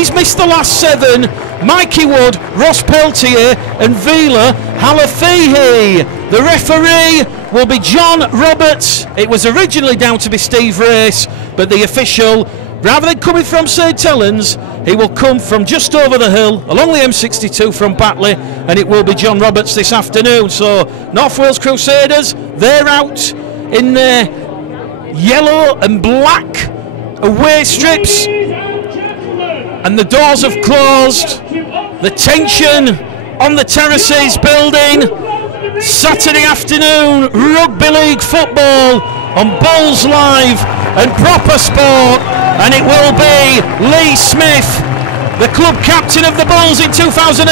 He's missed the last 7. Mikey Wood, Ross Peltier and Vila Halafihi. The referee will be John Roberts. It was originally down to be Steve Race, but the official, rather than coming from St Helens, he will come from just over the hill along the M62 from Batley, and it will be John Roberts this afternoon. So North Wales Crusaders, they're out in their yellow and black away strips, and the doors have closed. The tension on the terraces building. Saturday afternoon rugby league football on Bulls Live and Proper Sport, and it will be Lee Smith, the club captain of the Bulls in 2018,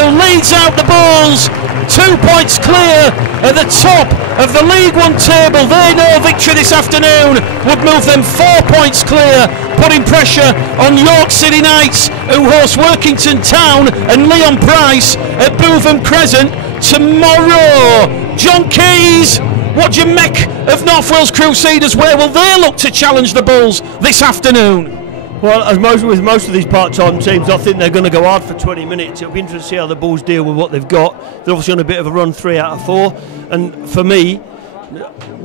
who leads out the Bulls 2 points clear at the top of the League One table. They know victory this afternoon would move them 4 points clear, putting pressure on York City Knights, who host Workington Town and Leon Price at Bootham Crescent tomorrow. John Keys, what do you make of North Wales Crusaders? Where will they look to challenge the Bulls this afternoon? Well, with most of these part-time teams, I think they're going to go hard for 20 minutes. It'll be interesting to see how the Bulls deal with what they've got. They're obviously on a bit of a run, 3 out of 4. And for me,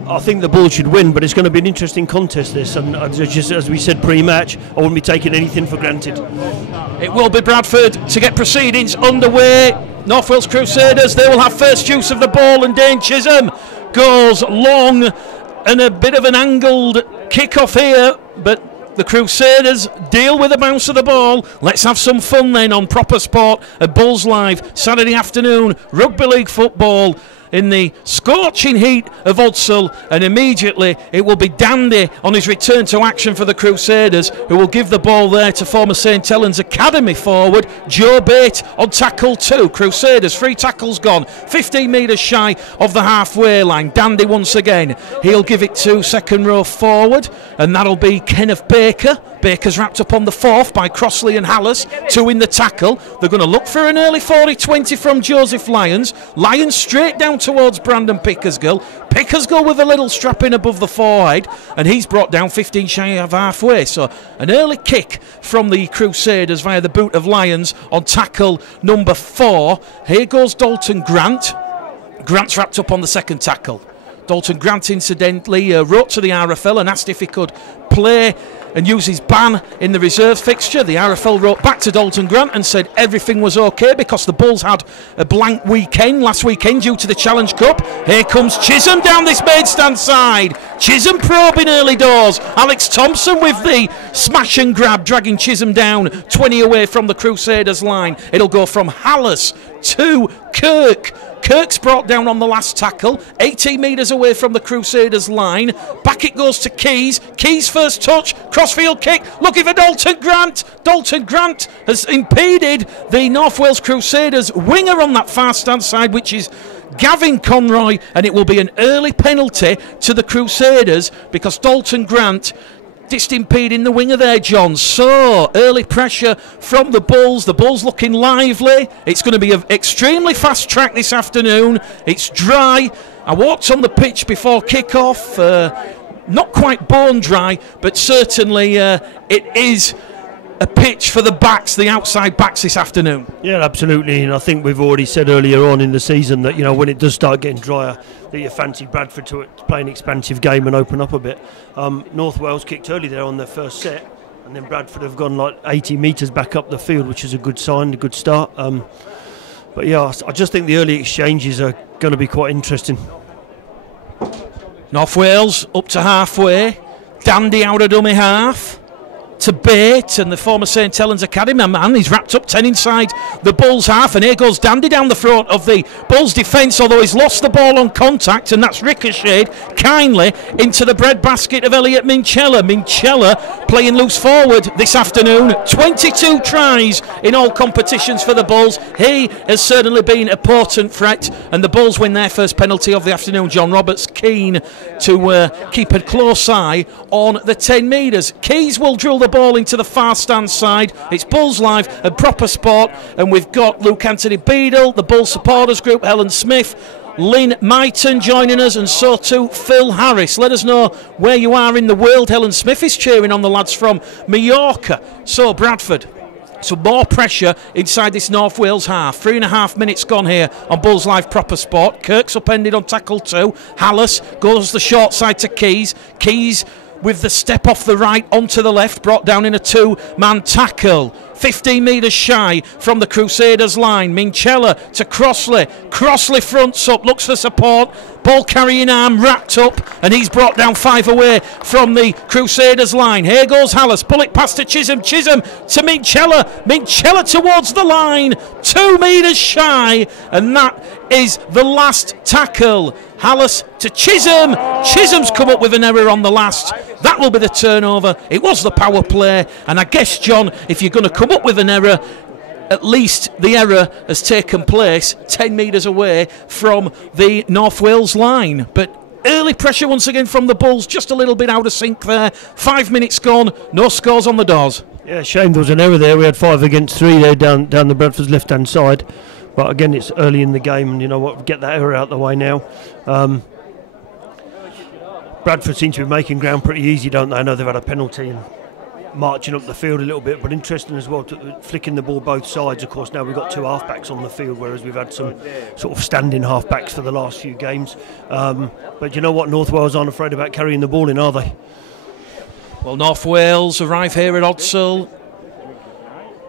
I think the Bulls should win, but it's going to be an interesting contest, this. And just as we said pre-match, I wouldn't be taking anything for granted. It will be Bradford to get proceedings underway. North Wales Crusaders, they will have first use of the ball, and Dane Chisholm goes long, and a bit of an angled kick-off here, but the Crusaders deal with the bounce of the ball. Let's have some fun then on Proper Sport at Bulls Live Saturday afternoon. Rugby league football in the scorching heat of Odsal, and immediately it will be Dandy on his return to action for the Crusaders, who will give the ball there to former St Helens Academy forward Joe Bate on tackle 2. Crusaders, 3 tackles gone, 15 metres shy of the halfway line. Dandy once again, he'll give it to second row forward, and that'll be Kenneth Baker. Baker's wrapped up on the 4th by Crossley and Hallis, 2 in the tackle. They're going to look for an early 40-20 from Joseph Lyons. Lyons straight down towards Brandon Pickersgill. Pickersgill with a little strap in above the forehead, and he's brought down 15 shy of halfway. So an early kick from the Crusaders via the boot of Lyons on tackle number 4. Here goes Dalton Grant. Grant's wrapped up on the 2nd tackle. Dalton Grant, incidentally, wrote to the RFL and asked if he could play and use his ban in the reserve fixture. The RFL wrote back to Dalton Grant and said everything was okay because the Bulls had a blank weekend last weekend due to the Challenge Cup. Here comes Chisholm down this main stand side. Chisholm probing early doors. Alex Thompson with the smash and grab, dragging Chisholm down 20 away from the Crusaders line. It'll go from Hallis to Kirk. Kirk's brought down on the last tackle, 18 metres away from the Crusaders line. Back it goes to Keys. Keys first touch, crossfield kick, looking for Dalton Grant. Dalton Grant has impeded the North Wales Crusaders winger on that far stand side, which is Gavin Conroy, and it will be an early penalty to the Crusaders because Dalton Grant just impeding the winger there, John. So early pressure from the Bulls looking lively. It's going to be an extremely fast track this afternoon. It's dry. I walked on the pitch before kick-off, not quite bone dry, but certainly it is a pitch for the backs, the outside backs this afternoon. Yeah, absolutely, and I think we've already said earlier on in the season that, you know, when it does start getting drier, that you fancy Bradford to play an expansive game and open up a bit. North Wales kicked early there on their first set, and then Bradford have gone like 80 metres back up the field, which is a good sign, a good start. But yeah, I just think the early exchanges are going to be quite interesting. North Wales up to halfway, Dandy out of dummy half to Bate, and the former St Helens Academy man, he's wrapped up 10 inside the Bulls half, and here goes Dandy down the throat of the Bulls defence, although he's lost the ball on contact, and that's ricocheted kindly into the breadbasket of Elliot Minchella. Minchella playing loose forward this afternoon, 22 tries in all competitions for the Bulls. He has certainly been a potent threat, and the Bulls win their first penalty of the afternoon. John Roberts keen to keep a close eye on the 10 metres. Keys will drill the ball into the far stand side. It's Bulls Live and Proper Sport, and we've got Luke Anthony Beadle, the Bulls supporters group, Helen Smith, Lynn Myton joining us, and so too Phil Harris. Let us know where you are in the world. Helen Smith is cheering on the lads from Mallorca. So Bradford, So more pressure inside this North Wales half. 3.5 minutes gone here on Bulls Live Proper Sport. Kirk's upended on tackle 2. Hallis goes the short side to Keys. Keys with the step off the right onto the left, brought down in a 2-man tackle. 15 metres shy from the Crusaders line. Minchella to Crossley. Crossley fronts up, looks for support. Ball carrying arm wrapped up, and he's brought down 5 away from the Crusaders line. Here goes Hallis. Pull it past to Chisholm. Chisholm to Minchella. Minchella towards the line. 2 metres shy, and that is the last tackle. Hallis to Chisholm. Chisholm's come up with an error on the last. That will be the turnover. It was the power play, and I guess, John, if you're going to come up with an error, at least the error has taken place 10 metres away from the North Wales line. But early pressure once again from the Bulls, just a little bit out of sync there. 5 minutes gone, no scores on the doors. Yeah, shame there was an error there. We had 5 against 3 there down the Bradford's left-hand side. But again, it's early in the game, and you know what, get that error out of the way now. Bradford seem to be making ground pretty easy, don't they? I know they've had a penalty and marching up the field a little bit, but interesting as well, flicking the ball both sides. Of course, now we've got 2 halfbacks on the field, whereas we've had some sort of standing halfbacks for the last few games. But you know what, North Wales aren't afraid about carrying the ball in, are they? Well, North Wales arrive here at Odsal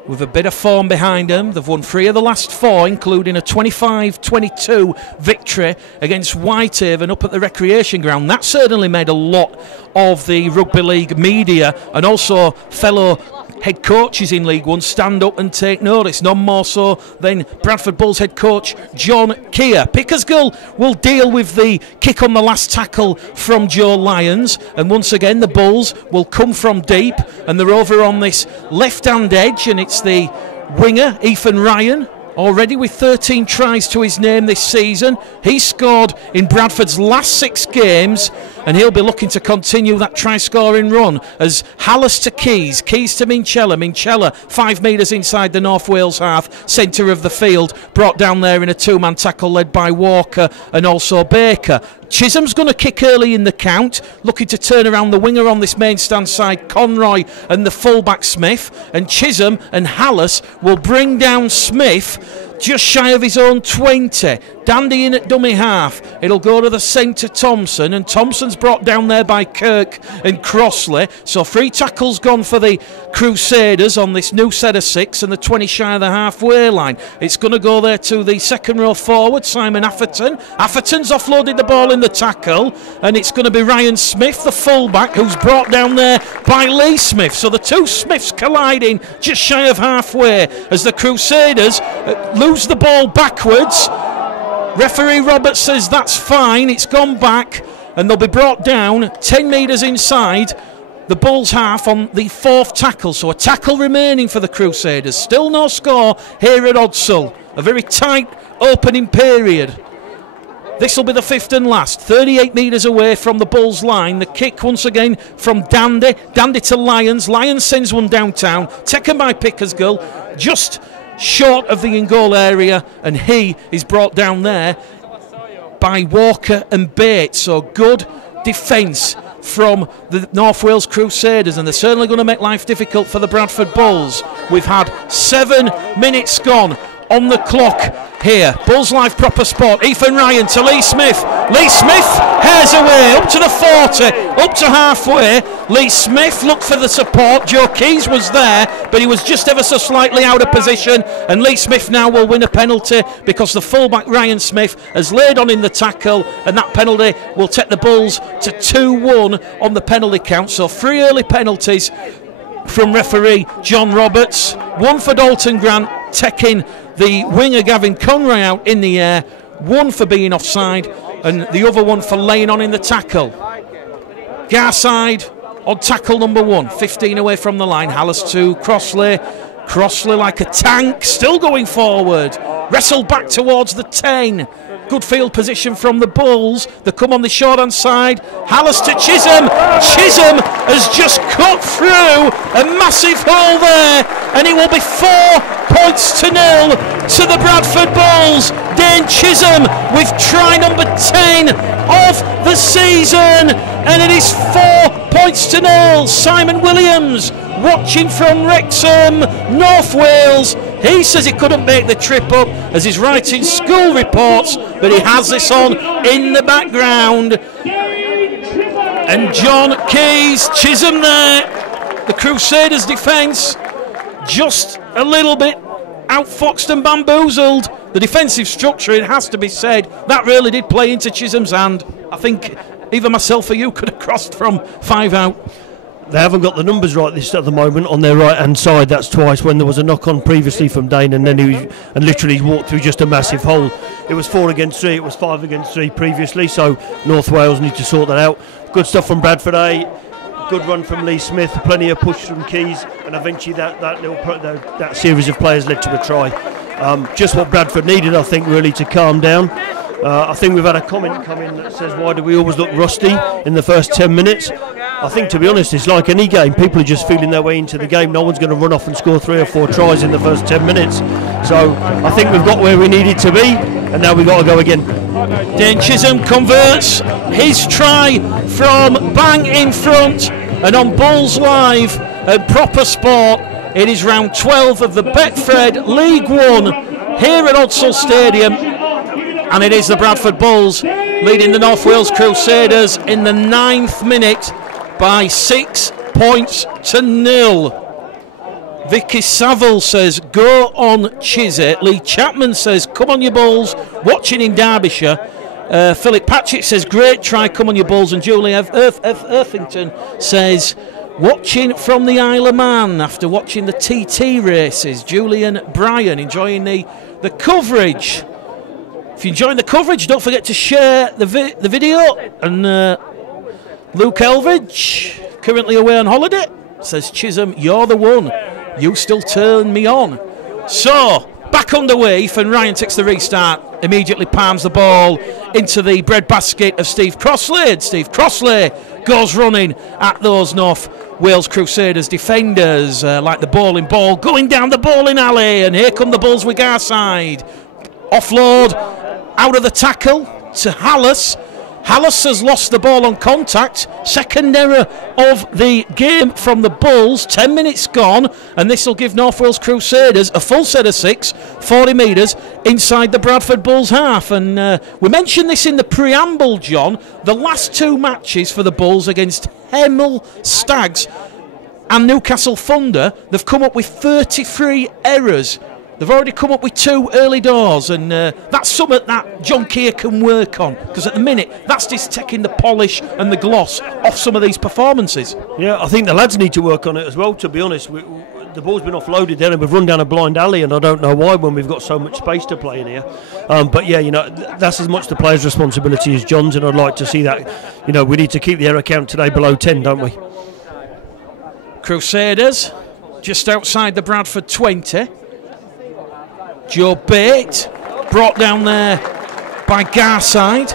with a bit of form behind them. They've won 3 of the last 4, including a 25-22 victory against Whitehaven up at the recreation ground. That certainly made a lot of the Rugby League media and also fellow head coaches in League One stand up and take notice. None more so than Bradford Bulls head coach John Keir. Pickersgill will deal with the kick on the last tackle from Joe Lyons, and once again the Bulls will come from deep, and they're over on this left hand edge, and it's the winger Ethan Ryan, already with 13 tries to his name this season. He scored in Bradford's last 6 games, and he'll be looking to continue that try-scoring run as Hallis to Keys, Keys to Minchella. Minchella 5 metres inside the North Wales half, centre of the field, brought down there in a 2-man tackle led by Walker and also Baker. Chisholm's going to kick early in the count, looking to turn around the winger on this main stand side, Conroy, and the fullback Smith. And Chisholm and Hallis will bring down Smith just shy of his own 20. Dandy in at dummy half. It'll go to the centre Thompson, and Thompson's brought down there by Kirk and Crossley. So 3 tackles gone for the Crusaders on this new set of 6, and the 20 shy of the halfway line. It's going to go there to the second row forward, Simon Atherton. Atherton's offloaded the ball in the tackle, and it's going to be Ryan Smith, the fullback, who's brought down there by Lee Smith. So the 2 Smiths colliding just shy of halfway as the Crusaders lose the ball backwards. Referee Roberts says that's fine, it's gone back, and they'll be brought down 10 metres inside the Bulls half on the 4th tackle. So a tackle remaining for the Crusaders. Still no score here at Odsal. A very tight opening period. This will be the 5th and last. 38 metres away from the Bulls line. The kick once again from Dandy. Dandy to Lyons. Lyons sends one downtown. Taken by Pickersgill. Just short of the in-goal area, and he is brought down there by Walker and Bates. So good defence from the North Wales Crusaders, and they're certainly going to make life difficult for the Bradford Bulls. We've had 7 minutes gone on the clock here. Bulls Live Proper Sport. Ethan Ryan to Lee Smith. Lee Smith hairs away up to the 40, up to halfway. Lee Smith looked for the support. Joe Keys was there, but he was just ever so slightly out of position, and Lee Smith now will win a penalty because the fullback Ryan Smith has laid on in the tackle, and that penalty will take the Bulls to 2-1 on the penalty count. So 3 early penalties from referee John Roberts. 1 for Dalton Grant taking the winger Gavin Conroy out in the air, 1 for being offside, and the other 1 for laying on in the tackle. Garside on tackle number 1, 15 away from the line. Hallis to Crossley. Crossley like a tank, still going forward. Wrestled back towards the 10. Good field position from the Bulls. They come on the short-hand side. Hallis to Chisholm. Chisholm has just cut through a massive hole there, and it will be 4-0 to the Bradford Bulls. Dane Chisholm with try number 10 of the season, and it is 4-0. Simon Williams watching from Wrexham, North Wales. He says he couldn't make the trip up as he's writing school reports, but he has this on in the background. And John Keys, Chisholm there, the Crusaders' defence just a little bit outfoxed and bamboozled. The defensive structure, it has to be said, that really did play into Chisholm's hand. I think either myself or you could have crossed from 5 out. They haven't got the numbers right this at the moment on their right hand side. That's twice when there was a knock on previously from Dane, and then he literally walked through just a massive hole. It was 4 against 3, it was 5 against 3 previously, so North Wales need to sort that out. Good stuff from Bradford A. Good run from Lee Smith, plenty of push from Keys, and eventually that series of players led to a try. Just what Bradford needed, I think, really to calm down. I think we've had a comment come in that says, why do we always look rusty in the first 10 minutes? I think, to be honest, it's like any game. People are just feeling their way into the game. No one's going to run off and score 3 or 4 tries in the first 10 minutes. So I think we've got where we needed to be, and now we've got to go again. Dane Chisholm converts his try from bang in front, and on Bulls Live at Proper Sport, it is round 12 of the Betfred League 1 here at Odsal Stadium, and it is the Bradford Bulls leading the North Wales Crusaders in the 9th minute by 6 points to 0. Vicky Saville says, go on Chisholm. Lee Chapman says, come on you Bulls, watching in Derbyshire. Philip Patchett says, great try, come on you Bulls. And Julie Earthington says, watching from the Isle of Man after watching the TT races. Julian Bryan enjoying the coverage. If you're enjoying the coverage, don't forget to share the video. And Luke Elvidge, currently away on holiday, says, Chisholm, you're the one. You still turn me on. So, back underway. Ethan Ryan takes the restart, immediately palms the ball into the breadbasket of Steve Crossley. And Steve Crossley goes running at those North Wales Crusaders defenders, like the bowling ball going down the bowling alley. And here come the Bulls with Garside. Offload out of the tackle to Hallis. Hallis has lost the ball on contact. Second error of the game from the Bulls. 10 minutes gone, and this will give North Wales Crusaders a full set of 6, 40 metres inside the Bradford Bulls half. And we mentioned this in the preamble, John. The last 2 matches for the Bulls against Hemel Stags and Newcastle Thunder, they've come up with 33 errors. They've already come up with 2 early doors, and that's something that John Keir can work on, because at the minute that's just taking the polish and the gloss off some of these performances. Yeah, I think the lads need to work on it as well, to be honest. The ball's been offloaded there and we've run down a blind alley, and I don't know why when we've got so much space to play in here. But yeah, that's as much the players' responsibility as John's, and I'd like to see that. We need to keep the error count today below 10, don't we? Crusaders just outside the Bradford 20. Joe Bate brought down there by Garside,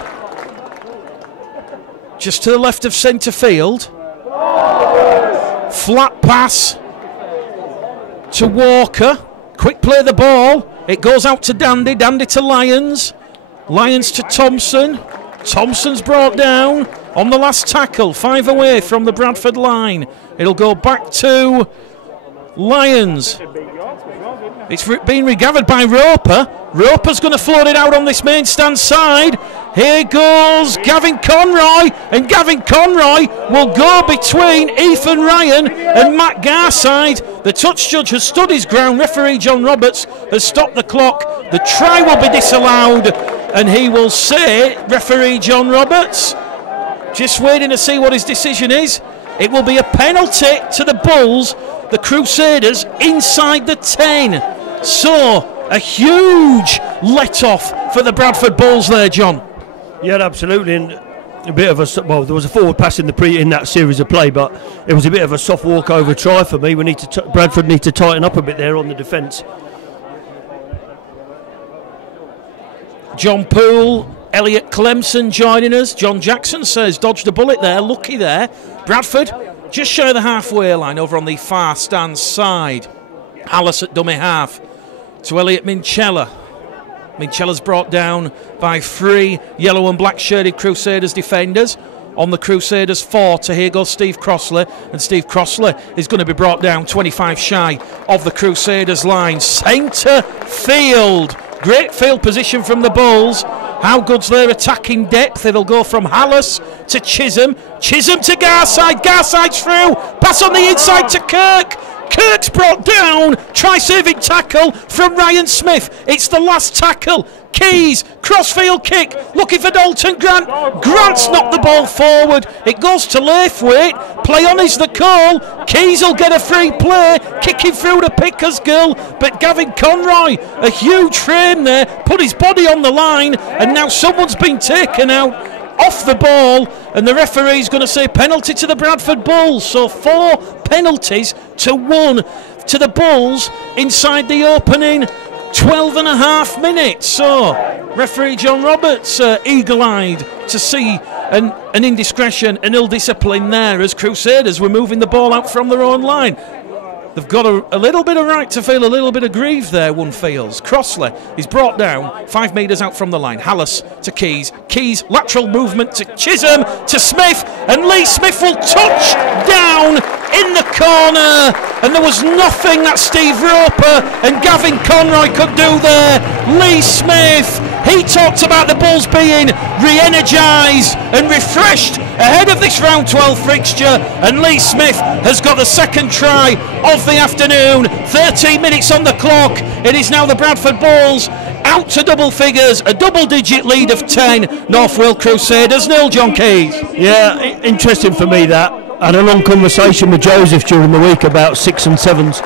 just to the left of centre field. Flat pass to Walker. Quick play the ball. It goes out to Dandy. Dandy to Lyons. Lyons to Thompson. Thompson's brought down on the last tackle. 5 away from the Bradford line. It'll go back to Lyons. It's been regathered by Roper. Roper's going to float it out on this main stand side. Here goes Gavin Conroy, and Gavin Conroy will go between Ethan Ryan and Matt Garside. The touch judge has stood his ground. Referee John Roberts has stopped the clock. The try will be disallowed, and he will say, referee John Roberts, just waiting to see what his decision is. It will be a penalty to the Bulls, the Crusaders, inside the 10. So, a huge let-off for the Bradford Bulls there, John. Yeah, absolutely. And a bit of a, there was a forward pass in that series of play, but it was a bit of a soft walkover try for me. Bradford need to tighten up a bit there on the defence. John Poole, Elliot Clemson joining us. John Jackson says, dodged a bullet there, lucky there. Bradford just shy of the halfway line over on the far stand side. Hallis at dummy half to Elliot Minchella. Minchella's brought down by 3 yellow and black shirted Crusaders defenders. on the Crusaders 40. Here goes Steve Crossley, and Steve Crossley is going to be brought down 25 shy of the Crusaders line. Centre field, great field position from the Bulls. How good's their attacking depth? It'll go from Hallis to Chisholm, Chisholm to Garside, Garside's through, pass on the inside to Kirk. Kirk's brought down, try-saving tackle from Ryan Smith. It's the last tackle. Keys, crossfield kick, looking for Dalton Grant. Grant's knocked the ball forward. It goes to Laithwaite. Play on is the call. Keys will get a free play, kicking through the Pickers goal. But Gavin Conroy, a huge frame there, put his body on the line, and now someone's been taken out off the ball, and the referee's going to say penalty to the Bradford Bulls. So 4 penalties to 1 to the Bulls inside the opening 12 and a half minutes. So referee John Roberts eagle-eyed to see an indiscretion, an ill discipline there as Crusaders were moving the ball out from their own line. They've got a little bit of right to feel a little bit of grief there, one feels. Crossley is brought down 5 metres out from the line. Hallis to Keys. Keys, lateral movement to Chisholm, to Smith, and Lee Smith will touch down in the corner. And there was nothing that Steve Roper and Gavin Conroy could do there. Lee Smith, he talked about the Bulls being re-energised and refreshed ahead of this round 12 fixture, and Lee Smith has got the second try of the afternoon. 13 minutes on the clock. It is now the Bradford Bulls out to double figures, a double-digit lead of 10. North Wales Crusaders 0. John Keys. Yeah, interesting for me that. I had a long conversation with Joseph during the week about 6 and 7s.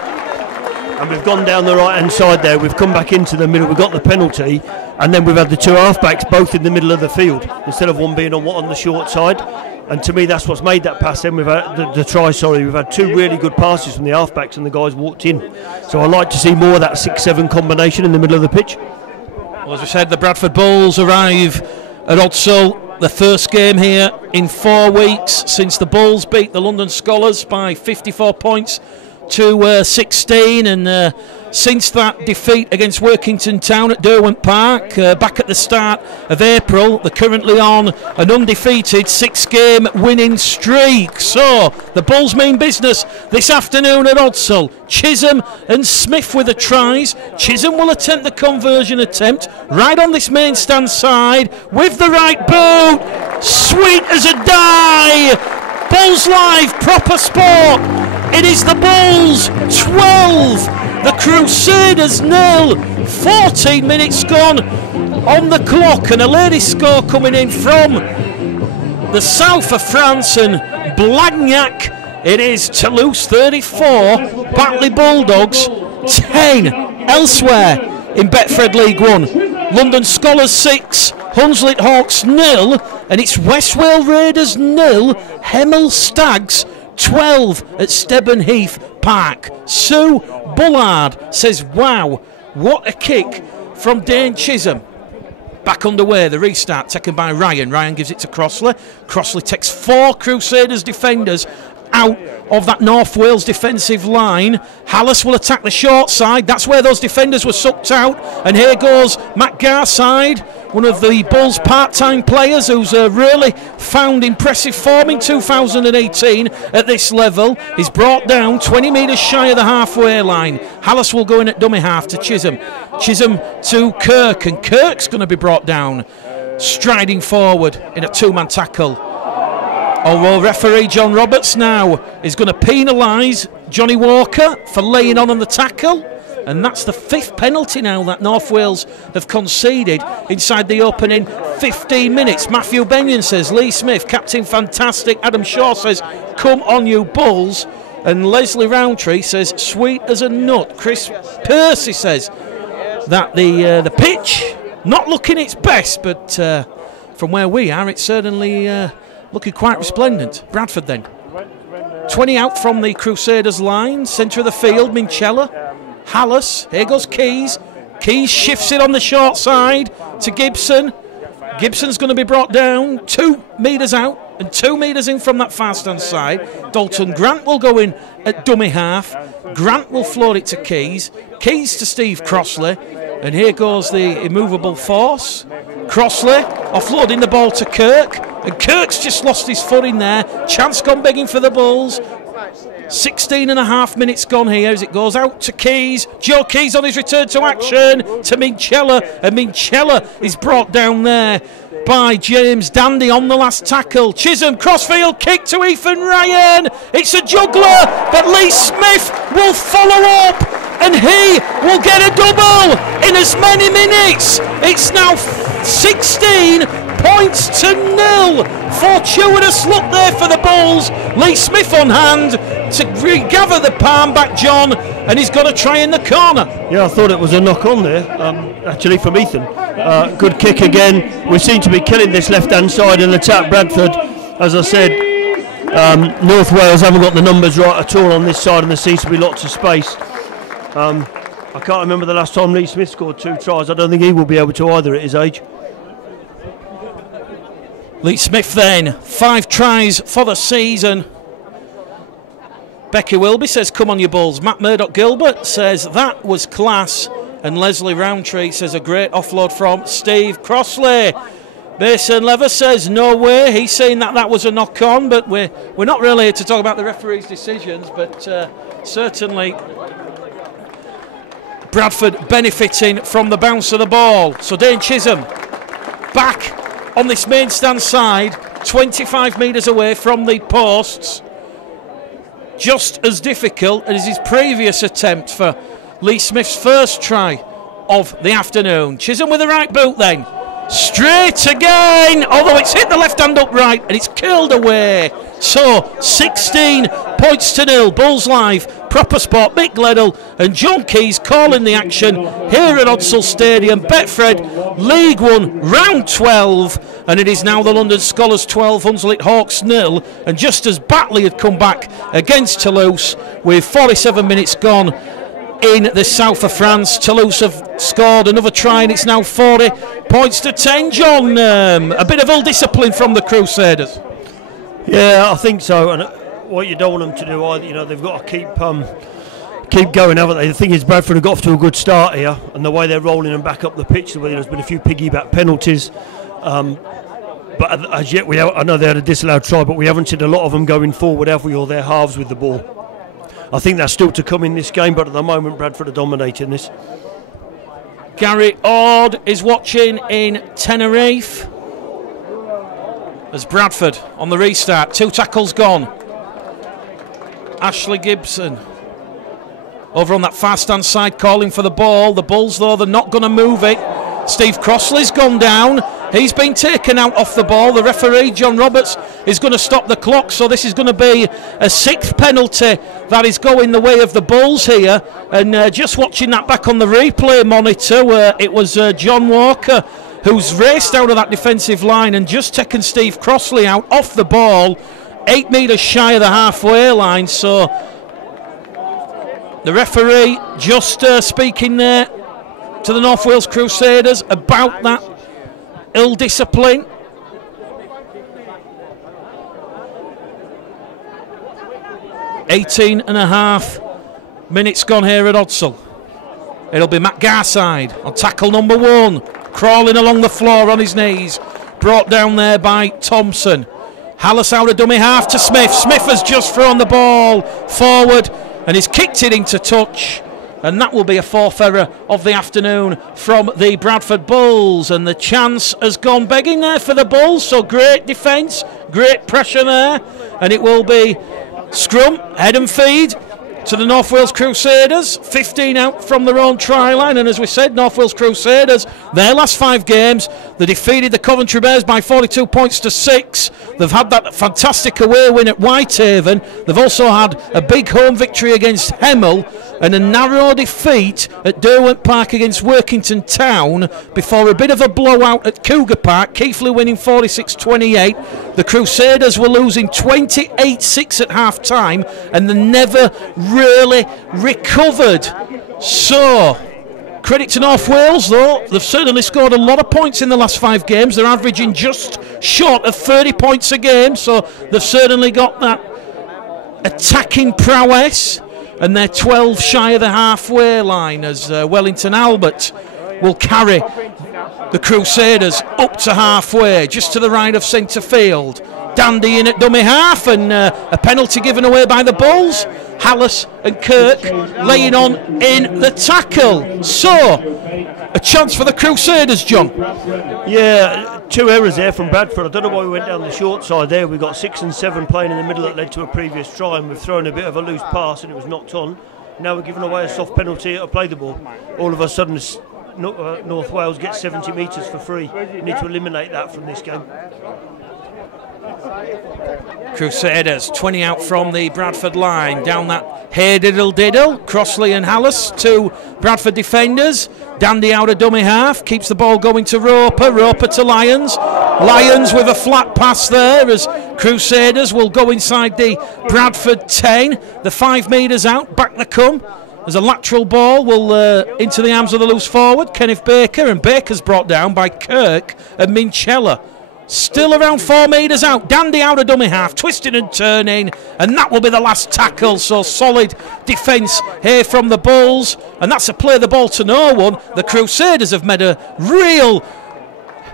And we've gone down the right hand side there, we've come back into the middle, we've got the penalty, and then we've had the 2 halfbacks both in the middle of the field instead of one being on the short side. And to me that's what's made that pass. Then we've had the try, we've had 2 really good passes from the halfbacks and the guys walked in. So I like to see more of that 6-7 combination in the middle of the pitch. Well, as we said, the Bradford Bulls arrive at Odsal, the first game here in 4 weeks since the Bulls beat the London Scholars by 54 points to 16, and since that defeat against Workington Town at Derwent Park back at the start of April, they're currently on an undefeated 6-game winning streak. So the Bulls mean business this afternoon at Odsal. Chisholm and Smith with the tries. Chisholm will attempt the conversion attempt right on this main stand side with the right boot. Sweet as a die. Bulls Live, proper sport. It is the Bulls 12, the Crusaders 0. 14 minutes gone on the clock, and a lady score coming in from the south of France and Blagnac. It is Toulouse 34, Batley Bulldogs 10. Elsewhere in Betfred League 1, London Scholars 6, Hunslet Hawks 0, and it's West Wales Raiders 0, Hemel Stags 12 at Stebburn Heath Park. Sue Bullard says, wow, what a kick from Dane Chisholm. Back underway, the restart taken by Ryan. Ryan gives it to Crossley. Crossley takes 4 Crusaders defenders out of that North Wales defensive line. Hallis will attack the short side. That's where those defenders were sucked out. And here goes Matt Garside, one of the Bulls' part-time players who's really found impressive form in 2018 at this level. He's brought down 20 metres shy of the halfway line. Hallis will go in at dummy half to Chisholm. Chisholm to Kirk, and Kirk's going to be brought down, striding forward in a 2-man tackle. Although referee John Roberts now is going to penalise Johnny Walker for laying on the tackle, and that's the 5th penalty now that North Wales have conceded inside the opening 15 minutes. Matthew Benyon says, Lee Smith, captain fantastic. Adam Shaw says, come on you Bulls. And Leslie Roundtree says, sweet as a nut. Chris Percy says that the pitch not looking its best, but from where we are, it's certainly looking quite resplendent. Bradford then. 20 out from the Crusaders line, centre of the field, Minchella. Hallis, here goes Keys. Keys shifts it on the short side to Gibson. Gibson's going to be brought down 2 metres out and 2 metres in from that far stand side. Dalton Grant will go in at dummy half. Grant will float it to Keys. Keys to Steve Crossley. And here goes the immovable force. Crossley offloading the ball to Kirk. And Kirk's just lost his foot in there. Chance gone begging for the Bulls. 16 and a half minutes gone here as it goes out to Keys. Joe Keys on his return to action to Minchella, and Minchella is brought down there by James Dandy on the last tackle. Chisholm, crossfield kick to Ethan Ryan. It's a juggler, but Lee Smith will follow up and he will get a double in as many minutes. It's now 16 points to 0. Fortuitous look there for the Bulls. Lee Smith on hand to regather the palm back, John, and he's got to try in the corner. Yeah, I thought it was a knock on there, actually, from Ethan. Good kick again. We seem to be killing this left-hand side and attack Bradford. As I said, North Wales haven't got the numbers right at all on this side, and there seems to be lots of space. I can't remember the last time Lee Smith scored 2 tries. I don't think he will be able to either at his age. Lee Smith then, 5 tries for the season. Becky Wilby says, come on you Bulls. Matt Murdoch-Gilbert says, that was class. And Leslie Roundtree says, a great offload from Steve Crossley. Mason Lever says, no way. He's saying that was a knock-on, but we're not really here to talk about the referee's decisions, but certainly Bradford benefiting from the bounce of the ball. So Dane Chisholm back on this main stand side, 25 metres away from the posts. Just as difficult as his previous attempt for Lee Smith's first try of the afternoon. Chisholm with the right boot then. Straight again, although it's hit the left hand upright and it's curled away. So 16 points to 0. Bulls Live, Proper Sport, Mick Gledhill and John Keys calling the action here at Odsal Stadium. Betfred League 1 round 12, and it is now the London Scholars 12, Hunslet Hawks 0. And just as Batley had come back against Toulouse with 47 minutes gone in the south of France, Toulouse have scored another try and it's now 40 points to 10. John, a bit of ill discipline from the Crusaders. Yeah, I think so. And what you don't want them to do either, they've got to keep going, haven't they? The thing is, Bradford have got off to a good start here, and the way they're rolling them back up the pitch, the way there's been a few piggyback penalties. But as yet, I know they had a disallowed try, but we haven't seen a lot of them going forward, have we, or their halves with the ball. I think that's still to come in this game, but at the moment Bradford are dominating this. Gary Ord is watching in Tenerife as Bradford on the restart. 2 tackles gone. Ashley Gibson over on that far stand side calling for the ball. The Bulls, though, they're not going to move it. Steve Crossley's gone down. He's been taken out off the ball. The referee, John Roberts, is going to stop the clock. So this is going to be a 6th penalty that is going the way of the Bulls here. And just watching that back on the replay monitor, where it was John Walker who's raced out of that defensive line and just taken Steve Crossley out off the ball, 8 metres shy of the halfway line. So the referee just speaking there to the North Wales Crusaders about that ill discipline. "18 and a half minutes gone here at Odsal." It'll be Matt Garside on tackle number 1, crawling along the floor on his knees, brought down there by Thompson. Hallis out of dummy half to Smith. Smith has just thrown the ball forward and he's kicked it into touch. And that will be a 4th error of the afternoon from the Bradford Bulls. And the chance has gone begging there for the Bulls. So great defence, great pressure there. And it will be scrum, head and feed to the North Wales Crusaders. 15 out from their own try line. And as we said, North Wales Crusaders, their last 5 games, they defeated the Coventry Bears by 42 points to 6. They've had that fantastic away win at Whitehaven. They've also had a big home victory against Hemel and a narrow defeat at Derwent Park against Workington Town before a bit of a blowout at Cougar Park. Keighley winning 46-28. The Crusaders were losing 28-6 at half time and they never really recovered. So credit to North Wales, though. They've certainly scored a lot of points in the last 5 games. They're averaging just short of 30 points a game, so they've certainly got that attacking prowess. And they're 12 shy of the halfway line as Wellington Albert will carry the Crusaders up to halfway, just to the right of centre field. Dandy in at dummy half, and a penalty given away by the Bulls. Hallis and Kirk laying on in the tackle. So, a chance for the Crusaders, John. Yeah, 2 errors there from Bradford. I don't know why we went down the short side there. We got 6 and 7 playing in the middle that led to a previous try, and we've thrown a bit of a loose pass and it was knocked on. Now we're giving away a soft penalty to play the ball. All of a sudden, North Wales gets 70 metres for free. We need to eliminate that from this game. Crusaders 20 out from the Bradford line, down that hey diddle diddle. Crossley and Hallis, 2 Bradford defenders. Dandy out of dummy half, keeps the ball going to Roper. Roper to Lyons. Lyons with a flat pass there as Crusaders will go inside the Bradford 10. The 5 metres out, back they come. There's a lateral ball, will into the arms of the loose forward, Kenneth Baker, and Baker's brought down by Kirk and Minchella. Still around 4 metres out. Dandy out of dummy half, twisting and turning, and that will be the last tackle. So solid defence here from the Bulls, and that's a play the ball to no one. The Crusaders have made a real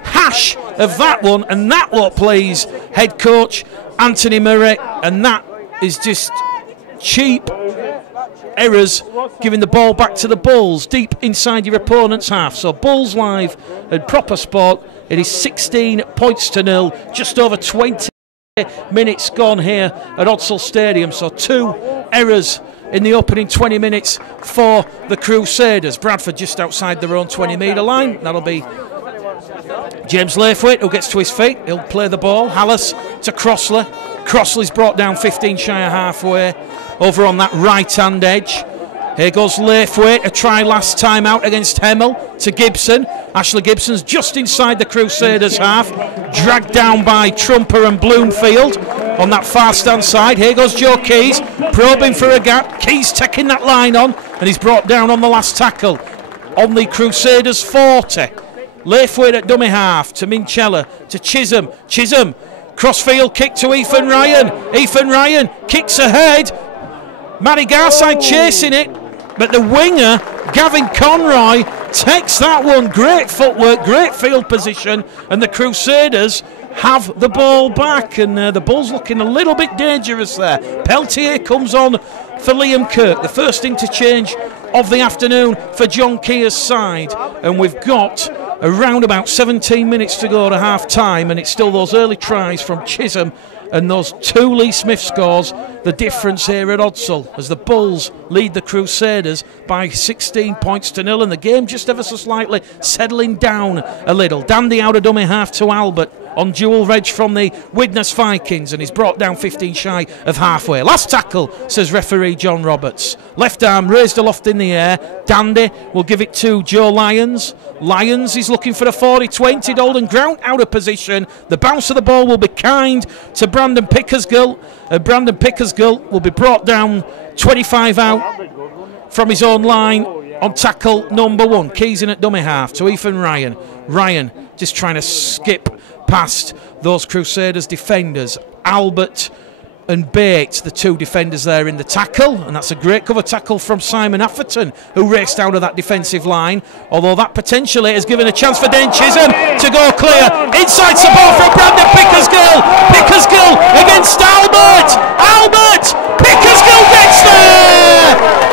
hash of that one, and that what plays head coach Anthony Murray, and that is just cheap errors, giving the ball back to the Bulls deep inside your opponent's half. So Bulls live and proper sport. It is 16 points to 0, just over 20 minutes gone here at Odsal Stadium. So 2 errors in the opening 20 minutes for the Crusaders. Bradford just outside their own 20-metre line. That'll be James Laithwaite who gets to his feet. He'll play the ball. Hallis to Crossley. Crossley's brought down 15 shy of halfway over on that right-hand edge. Here goes Laithwaite, a try last time out against Hemmel to Gibson. Ashley Gibson's just inside the Crusaders half, dragged down by Trumper and Bloomfield on that far stand side. Here goes Joe Keys, probing for a gap. Keys taking that line on, and he's brought down on the last tackle on the Crusaders 40. Laithwaite at dummy half to Minchella to Chisholm. Chisholm, crossfield kick to Ethan Ryan. Ethan Ryan kicks ahead. Matty Garside chasing it, but the winger, Gavin Conroy, takes that one. Great footwork, great field position, and the Crusaders have the ball back, and the Bulls looking a little bit dangerous there. Peltier comes on for Liam Kirk, the first interchange of the afternoon for John Keir's side, and we've got around about 17 minutes to go to half time, and it's still those early tries from Chisholm and those 2 Lee Smith scores, the difference here at Odsal, as the Bulls lead the Crusaders by 16 points to 0, and the game just ever so slightly settling down a little. Dandy out of dummy half to Albert on dual reg from the Widnes Vikings, and he's brought down 15 shy of halfway. Last tackle, says referee John Roberts. Left arm raised aloft in the air. Dandy will give it to Joe Lyons. Lyons is looking for a 40-20. Dalden Grant out of position. The bounce of the ball will be kind to Brandon Pickersgill. Brandon Pickersgill will be brought down 25 out from his own line on tackle number 1. Keys in at dummy half to Ethan Ryan. Ryan just trying to skip past those Crusaders defenders. Albert and Bates, the 2 defenders there in the tackle, and that's a great cover tackle from Simon Atherton, who raced out of that defensive line, although that potentially has given a chance for Dane Chisholm to go clear. Inside support from Brandon Pickersgill. Pickersgill against Albert. Albert! Pickersgill gets there!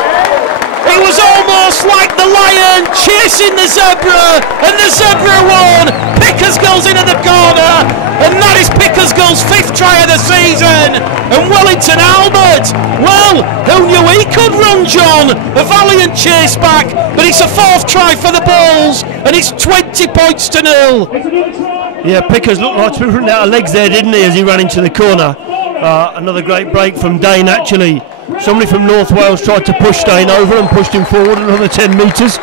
It was almost like the lion chasing the zebra, and the zebra won. Pickersgill's into the corner, and that is Pickersgill's 5th try of the season. And Wellington Albert, well, who knew he could run, John? A valiant chase back, but it's a 4th try for the Bulls, and it's 20 points to 0. Yeah, Pickers looked like to be running out of legs there, didn't he, as he ran into the corner. Another great break from Dane, actually. Somebody from North Wales tried to push Dane over and pushed him forward another 10 metres,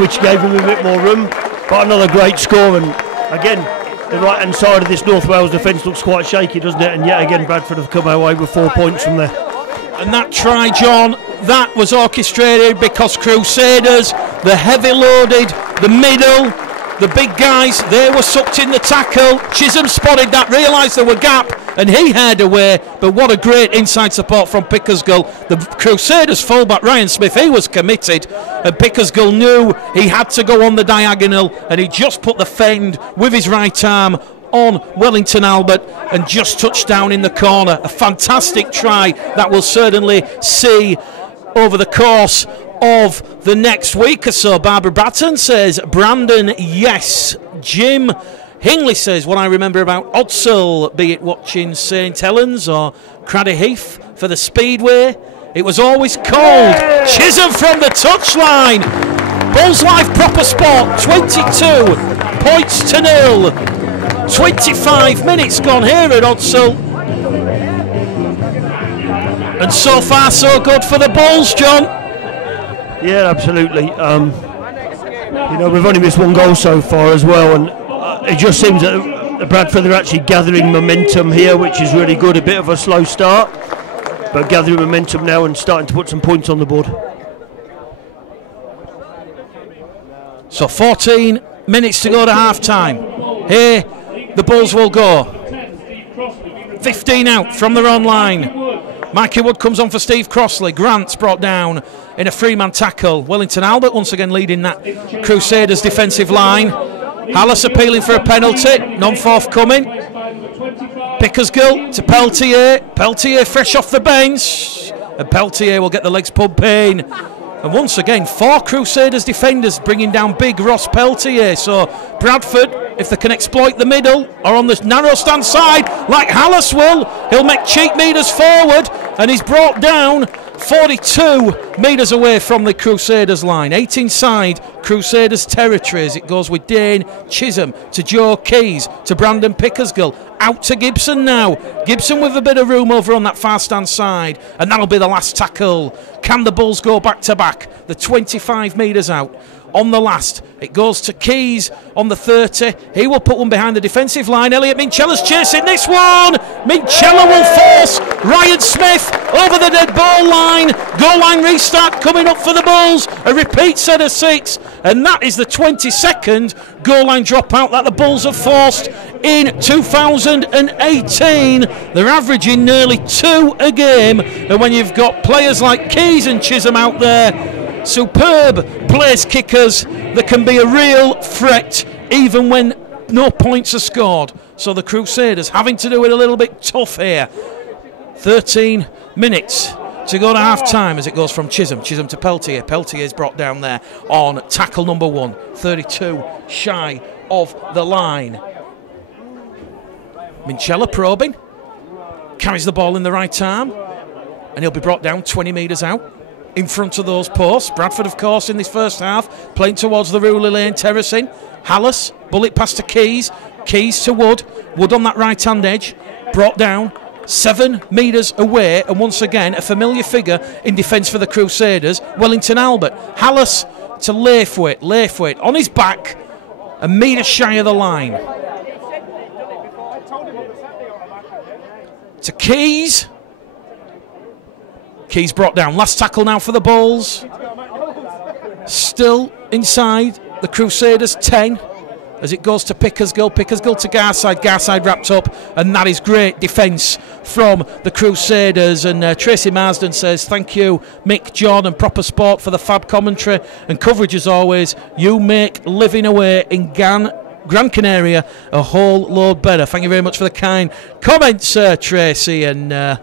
which gave him a bit more room. But another great score, and again, the right-hand side of this North Wales defence looks quite shaky, doesn't it? And yet again, Bradford have come away with 4 points from there. And that try, John, that was orchestrated because Crusaders, the heavy-loaded, the middle, the big guys, they were sucked in the tackle. Chisholm spotted that, realised there were gap, and he headed away, but what a great inside support from Pickersgill. The Crusaders fullback Ryan Smith, he was committed, and Pickersgill knew he had to go on the diagonal, and he just put the fend with his right arm on Wellington Albert and just touched down in the corner. A fantastic try that we'll certainly see over the course of the next week or so. Barbara Bratton says Brandon, yes. Jim Hingley says what I remember about Odsal, be it watching St Helens or Craddy Heath for the Speedway, it was always cold. Chisholm from the touchline. Bulls Life proper sport, 22 points to 0. 25 minutes gone here at Odsal. And so far so good for the Bulls, John. Yeah, absolutely. You know, we've only missed one goal so far as well, and it just seems that Bradford are actually gathering momentum here, which is really good. A bit of a slow start, but gathering momentum now and starting to put some points on the board. So 14 minutes to go to half time. Here the Bulls will go. 15 out from their own line. Mikey Wood comes on for Steve Crossley. Grant's brought down in a three-man tackle. Wellington Albert once again leading that Crusaders defensive line. Hallis appealing for a penalty, none forthcoming. Pickersgill to Peltier. Peltier fresh off the bench, and Peltier will get the legs pumping. And once again, 4 Crusaders defenders bringing down big Ross Peltier. So Bradford, if they can exploit the middle or on the narrow stand side, like Hallis will, he'll make cheap meters forward, and he's brought down 42 metres away from the Crusaders line. 8 inside Crusaders territory as it goes with Dane Chisholm to Joe Keys to Brandon Pickersgill. Out to Gibson now. Gibson with a bit of room over on that far stand side, and that'll be the last tackle. Can the Bulls go back to back? The 25 metres out. On the last, it goes to Keys on the 30. He will put one behind the defensive line. Elliot Minchella's chasing this one. Minchella will force Ryan Smith over the dead ball line. Goal line restart coming up for the Bulls. A repeat set of 6, and that is the 22nd goal line dropout that the Bulls have forced in 2018. They're averaging nearly 2 a game, and when you've got players like Keys and Chisholm out there, superb place kickers, that can be a real threat even when no points are scored. So the Crusaders having to do it a little bit tough here. 13 minutes to go to half time as it goes from Chisholm to Peltier. Peltier is brought down there on tackle number 1, 32 shy of the line. Minchella probing, carries the ball in the right arm, and he'll be brought down 20 metres out in front of those posts. Bradford, of course, in this first half, playing towards the Ruley Lane terracing. Hallis, bullet pass to Keys. Keys to Wood. Wood on that right-hand edge. Brought down 7 metres away, and once again, a familiar figure in defence for the Crusaders, Wellington Albert. Hallis to Laithwaite. Laithwaite on his back, a metre shy of the line. To Keys. Keys brought down. Last tackle now for the Bulls. Still inside the Crusaders 10 as it goes to Pickersgill. Pickersgill to Garside. Garside wrapped up, and that is great defence from the Crusaders. And Tracy Marsden says, thank you, Mick, John and Proper Sport for the fab commentary and coverage as always. You make living away in Gran Canaria a whole load better. Thank you very much for the kind comments, Tracy. And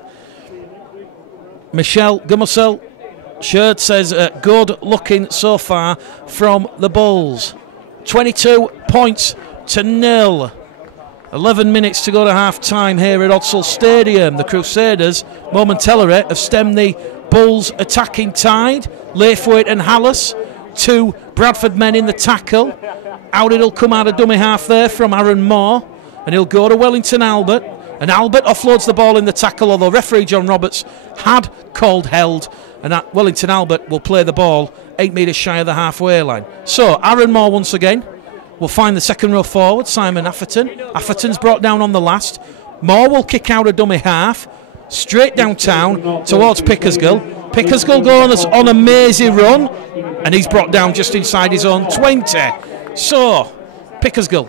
Michelle Gummersell Sherd says good looking so far from the Bulls. 22 points to 0. 11 minutes to go to half time here at Odsal Stadium. The Crusaders momentarily have stemmed the Bulls attacking tide. Laithwaite and Hallis, 2 Bradford men in the tackle. Out it'll come out of dummy half there from Aaron Moore, and he'll go to Wellington Albert. And Albert offloads the ball in the tackle, although referee John Roberts had called held, and that Wellington Albert will play the ball 8 metres shy of the halfway line. So Aaron Moore once again will find the second row forward, Simon Atherton. Atherton's brought down on the last. Moore will kick out a dummy half, straight downtown towards Pickersgill. Pickersgill goes on a mazy run, and he's brought down just inside his own 20. So Pickersgill,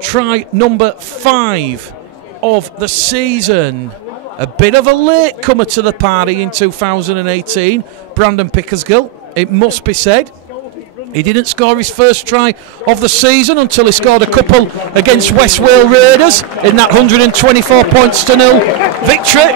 try number 5 of the season. A bit of a late comer to the party in 2018, Brandon Pickersgill, it must be said. He didn't score his first try of the season until he scored a couple against West Wales Raiders in that 124 points to nil victory.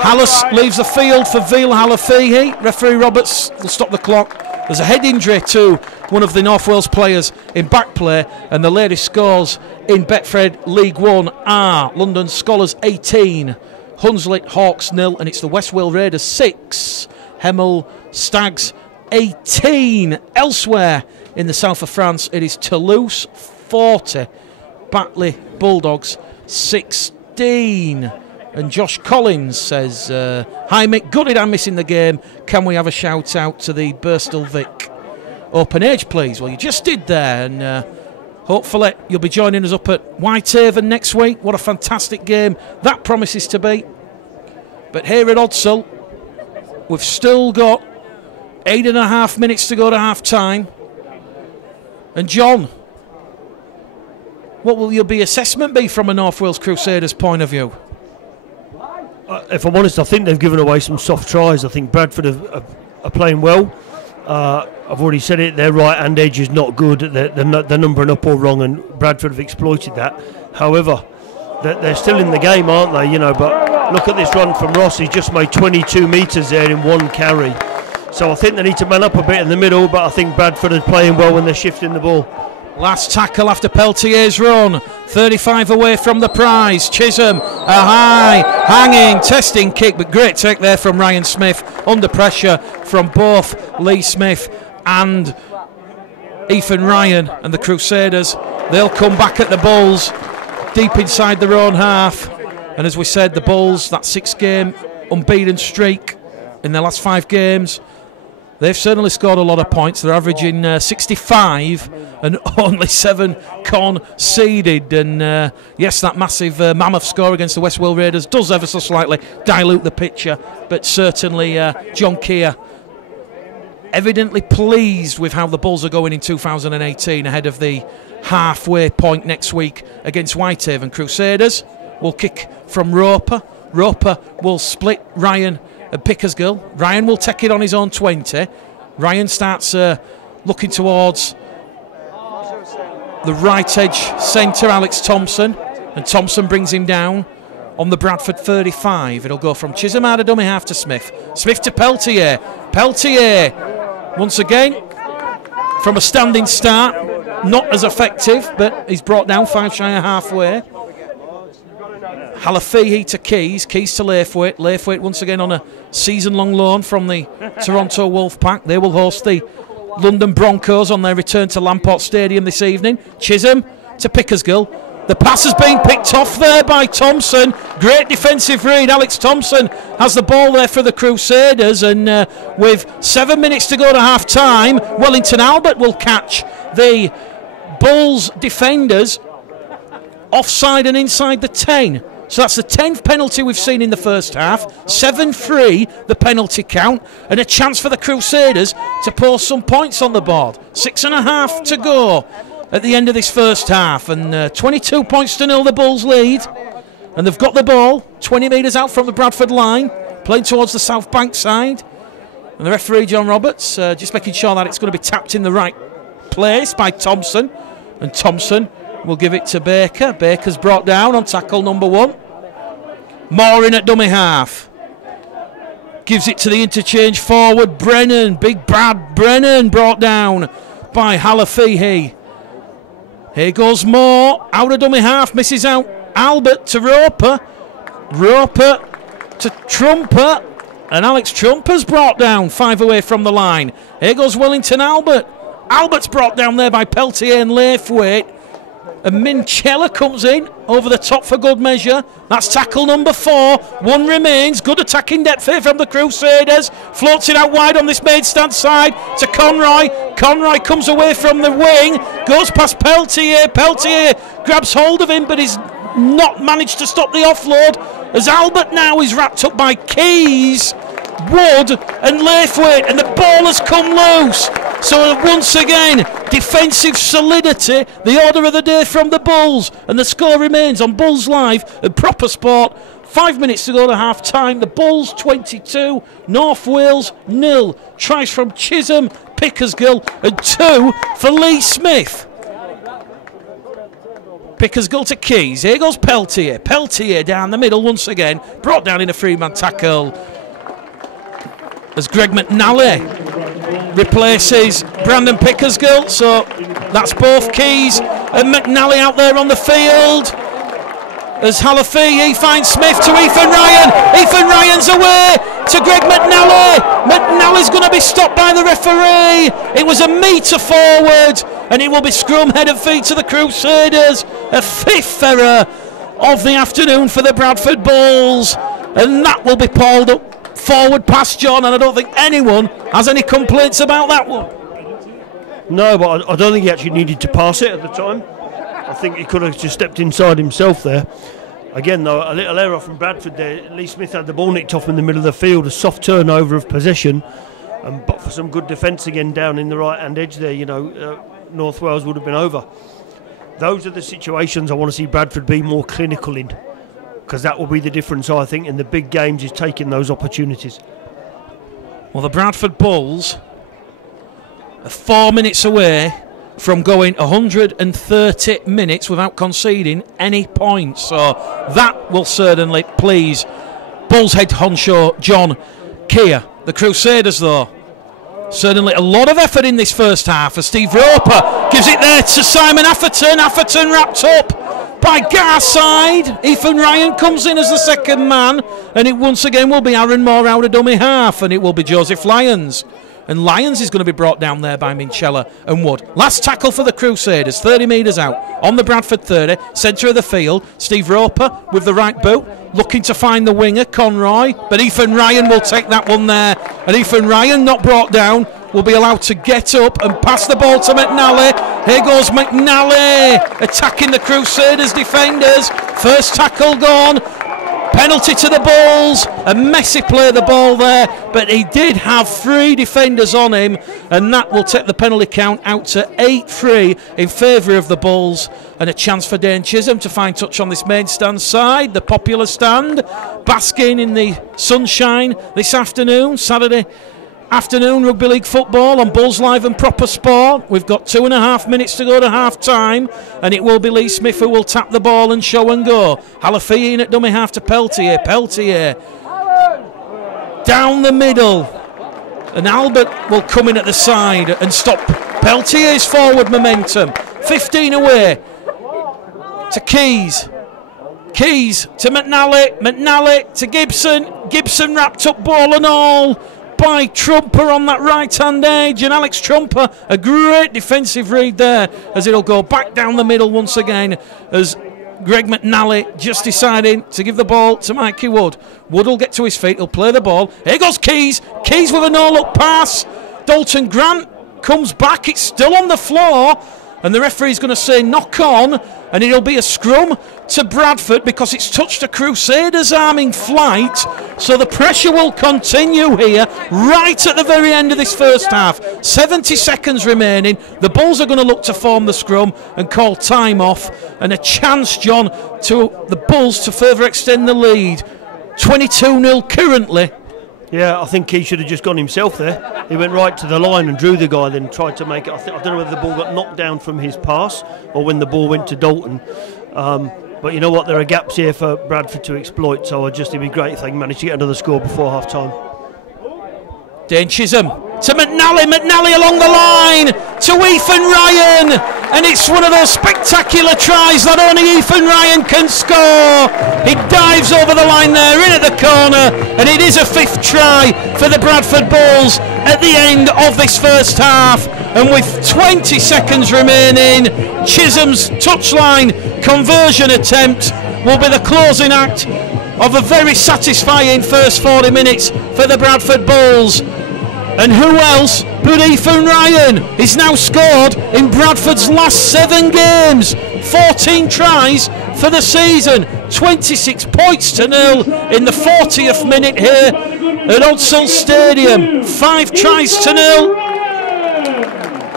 Hallis leaves the field for Veal Halafihi. Referee Roberts will stop the clock. There's a head injury to one of the North Wales players in back play, and the latest scores in Betfred League 1 are London Scholars 18, Hunslet Hawks 0, and it's the West Wales Raiders 6, Hemel Stags 18. Elsewhere in the south of France, it is Toulouse 40, Batley Bulldogs 16. And Josh Collins says, hi Mick, gutted I'm missing the game. Can we have a shout out to the Birstall Vic Open Age, please? Well, you just did there, and hopefully you'll be joining us up at Whitehaven next week. What a fantastic game that promises to be. But here at Odsal, we've still got 8.5 minutes to go to half time. And John, what will your assessment be from a North Wales Crusaders point of view? If I'm honest, I think they've given away some soft tries. I think Bradford are playing well. I've already said it, their right hand edge is not good. They're numbering up all wrong, and Bradford have exploited that. However, they're still in the game, aren't they? But look at this run from Ross. He's just made 22 metres there in one carry. So I think they need to man up a bit in the middle, but I think Bradford are playing well when they're shifting the ball. Last tackle after Peltier's run. 35 away from the prize. Chisholm, a high, hanging, testing kick, but great take there from Ryan Smith. Under pressure from both Lee Smith and Ethan Ryan. And the Crusaders, they'll come back at the Bulls deep inside their own half. And as we said, the Bulls, that 6-game unbeaten streak in their last 5 games, they've certainly scored a lot of points. They're averaging 65 and only 7 conceded. And yes, that massive mammoth score against the West Wales Raiders does ever so slightly dilute the picture. But certainly John Keir evidently pleased with how the Bulls are going in 2018 ahead of the halfway point next week against Whitehaven. Crusaders will kick from Roper. Roper will split Ryan and Pickersgill. Ryan will take it on his own 20. Ryan starts looking towards the right edge centre, Alex Thompson, and Thompson brings him down on the Bradford 35. It'll go from Chisholm out of dummy half to Smith. Smith to Peltier. Peltier, once again, from a standing start, not as effective, but he's brought down 5 shy of halfway. Halafihi to Keys, Keys to Laithwaite. Laithwaite once again on a season-long loan from the Toronto Wolfpack. They will host the London Broncos on their return to Lamport Stadium this evening. Chisholm to Pickersgill. The pass has been picked off there by Thompson. Great defensive read. Alex Thompson has the ball there for the Crusaders, and with 7 minutes to go to half-time, Wellington Albert will catch the Bulls defenders offside and inside the 10. So that's the 10th penalty we've seen in the first half. 7-3 the penalty count, and a chance for the Crusaders to post some points on the board. 6.5 to go at the end of this first half, and 22 points to 0 the Bulls lead. And they've got the ball 20 metres out from the Bradford line, playing towards the South Bank side. And the referee, John Roberts, just making sure that it's going to be tapped in the right place by Thompson. And Thompson will give it to Baker. Baker's brought down on tackle number 1. Moore in at dummy half. Gives it to the interchange forward. Brennan, big Brad Brennan, brought down by Halafihi. Here goes Moore, out of dummy half, misses out. Albert to Roper. Roper to Trumper. And Alex Trumper's brought down 5 away from the line. Here goes Wellington Albert. Albert's brought down there by Peltier and Laithwaite. And Minchella comes in over the top for good measure. That's tackle number 4. 1 remains. Good attacking depth here from the Crusaders. Floats it out wide on this main stand side to Conroy. Conroy comes away from the wing. Goes past Peltier. Peltier grabs hold of him, but he's not managed to stop the offload, as Albert now is wrapped up by Keys, Wood and Laithwaite, and the ball has come loose. So once again, defensive solidity, the order of the day from the Bulls, and the score remains on Bulls Live and Proper Sport. 5 minutes to go to half time. The Bulls 22, North Wales 0. Tries from Chisholm, Pickersgill, and 2 for Lee Smith. Pickersgill to Keys. Here goes Peltier. Peltier down the middle once again. Brought down in a three-man tackle as Greg McNally replaces Brandon Pickersgill. So that's both Keys and McNally out there on the field. As Halafi, he finds Smith to Ethan Ryan. Ethan Ryan's away to Greg McNally. McNally's going to be stopped by the referee. It was a metre forward, and it will be scrum head and feet to the Crusaders. A fifth error of the afternoon for the Bradford Bulls, and that will be pulled up forward past John, and I don't think anyone has any complaints about that one. No, but I don't think he actually needed to pass it at the time. I think he could have just stepped inside himself there. Again, though, a little error from Bradford there. Lee Smith had the ball nicked off in the middle of the field, a soft turnover of possession, but for some good defence again down in the right-hand edge there, North Wales would have been over. Those are the situations I want to see Bradford be more clinical in, because that will be the difference, I think, in the big games, is taking those opportunities. Well, the Bradford Bulls are 4 minutes away from going 130 minutes without conceding any points, so that will certainly please Bulls head honcho John Keir. The Crusaders, though, certainly a lot of effort in this first half, as Steve Roper gives it there to Simon Atherton. Atherton wrapped up by Garside. Ethan Ryan comes in as the second man, and it once again will be Aaron Moore out of dummy half, and it will be Joseph Lyons. And Lyons is going to be brought down there by Minchella and Wood. Last tackle for the Crusaders, 30 metres out on the Bradford 30, centre of the field. Steve Roper with the right boot, looking to find the winger, Conroy. But Ethan Ryan will take that one there. And Ethan Ryan, not brought down, will be allowed to get up and pass the ball to McNally. Here goes McNally attacking the Crusaders defenders. First tackle gone. Penalty to the Bulls. A messy play the ball there, but he did have 3 defenders on him, and that will take the penalty count out to 8-3 in favour of the Bulls, and a chance for Dane Chisholm to find touch on this main stand side, the popular stand, basking in the sunshine this afternoon, Saturday afternoon rugby league football on Bulls Live and Proper Sport. We've got 2.5 minutes to go to half time, and it will be Lee Smith who will tap the ball and show and go. Halafi in at dummy half to Peltier. Peltier down the middle, and Albert will come in at the side and stop Peltier's forward momentum. 15 away to Keys. Keys to McNally. McNally to Gibson. Gibson wrapped up ball and all by Trumper on that right-hand edge, and Alex Trumper, a great defensive read there, as it'll go back down the middle once again, as Greg McNally just deciding to give the ball to Mikey Wood. Wood will get to his feet, he'll play the ball. Here goes Keys. Keys with a no-look pass. Dalton Grant comes back, it's still on the floor, and the referee's going to say knock on, and it'll be a scrum to Bradford because it's touched a Crusaders arm in flight, so the pressure will continue here right at the very end of this first half. 70 seconds remaining. The Bulls are going to look to form the scrum and call time off, and a chance, John, to the Bulls to further extend the lead. 22-0 currently. Yeah, I think he should have just gone himself there. He went right to the line and drew the guy, then tried to make it. I don't know whether the ball got knocked down from his pass or when the ball went to Dalton. But you know what? There are gaps here for Bradford to exploit, so it'd be great if they can manage to get another score before half-time. Dane Chisholm to McNally. McNally along the line to Ethan Ryan, and it's one of those spectacular tries that only Ethan Ryan can score. He dives over the line there, in at the corner, and it is a 5th try for the Bradford Bulls at the end of this first half. And with 20 seconds remaining, Chisholm's touchline conversion attempt will be the closing act of a very satisfying first 40 minutes for the Bradford Bulls. And who else but Ethan Ryan is now scored in Bradford's last 7 games. 14 tries for the season. 26 points to 0 in the 40th minute here at Odsal Stadium. 5 tries to 0.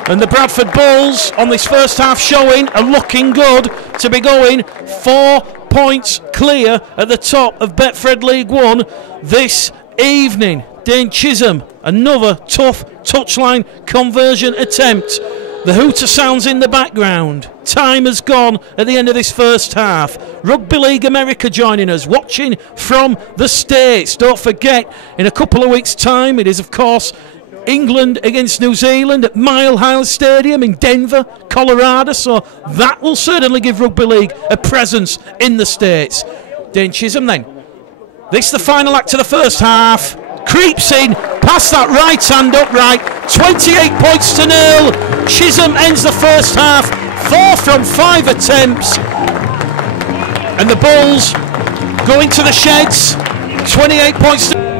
And the Bradford Bulls on this first half showing are looking good to be going 4 points clear at the top of Betfred League 1 this evening. Dane Chisholm, another tough touchline conversion attempt. The hooter sounds in the background. Time has gone at the end of this first half. Rugby League America joining us, watching from the States. Don't forget, in a couple of weeks' time, it is, of course, England against New Zealand at Odsal Stadium in Denver, Colorado. So that will certainly give Rugby League a presence in the States. Dane Chisholm then. This is the final act of the first half. Creeps in, past that right hand upright, 28 points to 0. Chisholm ends the first half, 4 from 5 attempts. And the Bulls going to the sheds, 28 points to...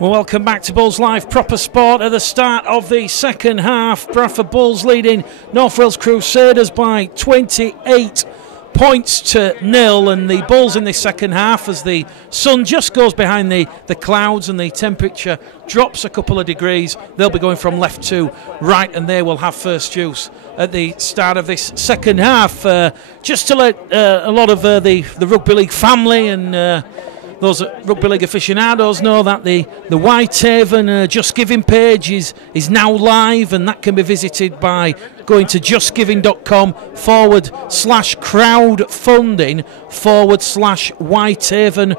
Well, welcome back to Bulls Live Proper Sport at the start of the second half. Bradford Bulls leading North Wales Crusaders by 28 points to 0, and the Bulls in this second half, as the sun just goes behind the clouds and the temperature drops a couple of degrees, they'll be going from left to right, and they will have first use at the start of this second half. Just to let a lot of the Rugby League family and those Rugby League aficionados know that the Whitehaven Just Giving page is now live, and that can be visited by going to justgiving.com/crowdfunding/Whitehaven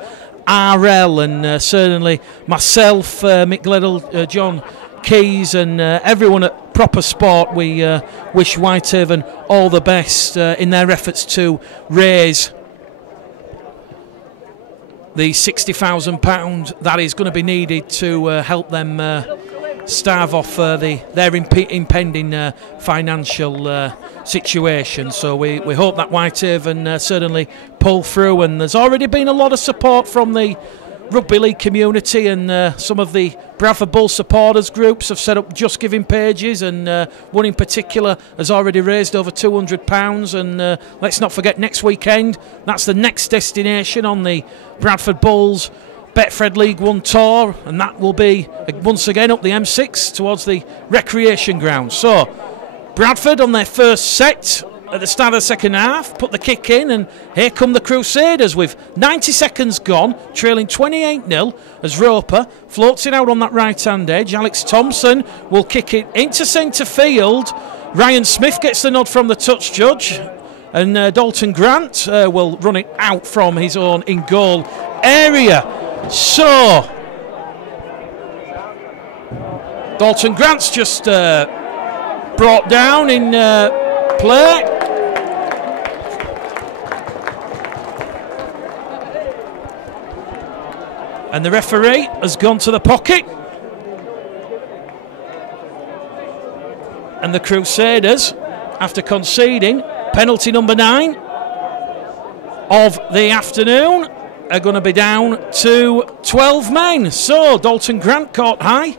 RL. And certainly myself, Mick Gledall, John Keys, and everyone at Proper Sport, we wish Whitehaven all the best in their efforts to raise the £60,000 that is going to be needed to help them starve off their impending financial situation. So we hope that Whitehaven certainly pull through, and there's already been a lot of support from the Rugby League community, and some of the Bradford Bulls supporters groups have set up Just Giving pages, and one in particular has already raised over £200. And let's not forget, next weekend, that's the next destination on the Bradford Bulls Betfred League 1 tour, and that will be once again up the M6 towards the recreation ground. So Bradford on their first set at the start of the second half, put the kick in, and here come the Crusaders with 90 seconds gone, trailing 28-0 as Roper floats it out on that right-hand edge. Alex Thompson will kick it into centre field. Ryan Smith gets the nod from the touch judge, and Dalton Grant will run it out from his own in-goal area. So Dalton Grant's just brought down in play. And the referee has gone to the pocket. And the Crusaders, after conceding penalty number 9 of the afternoon, are going to be down to 12 men. So Dalton Grant caught high,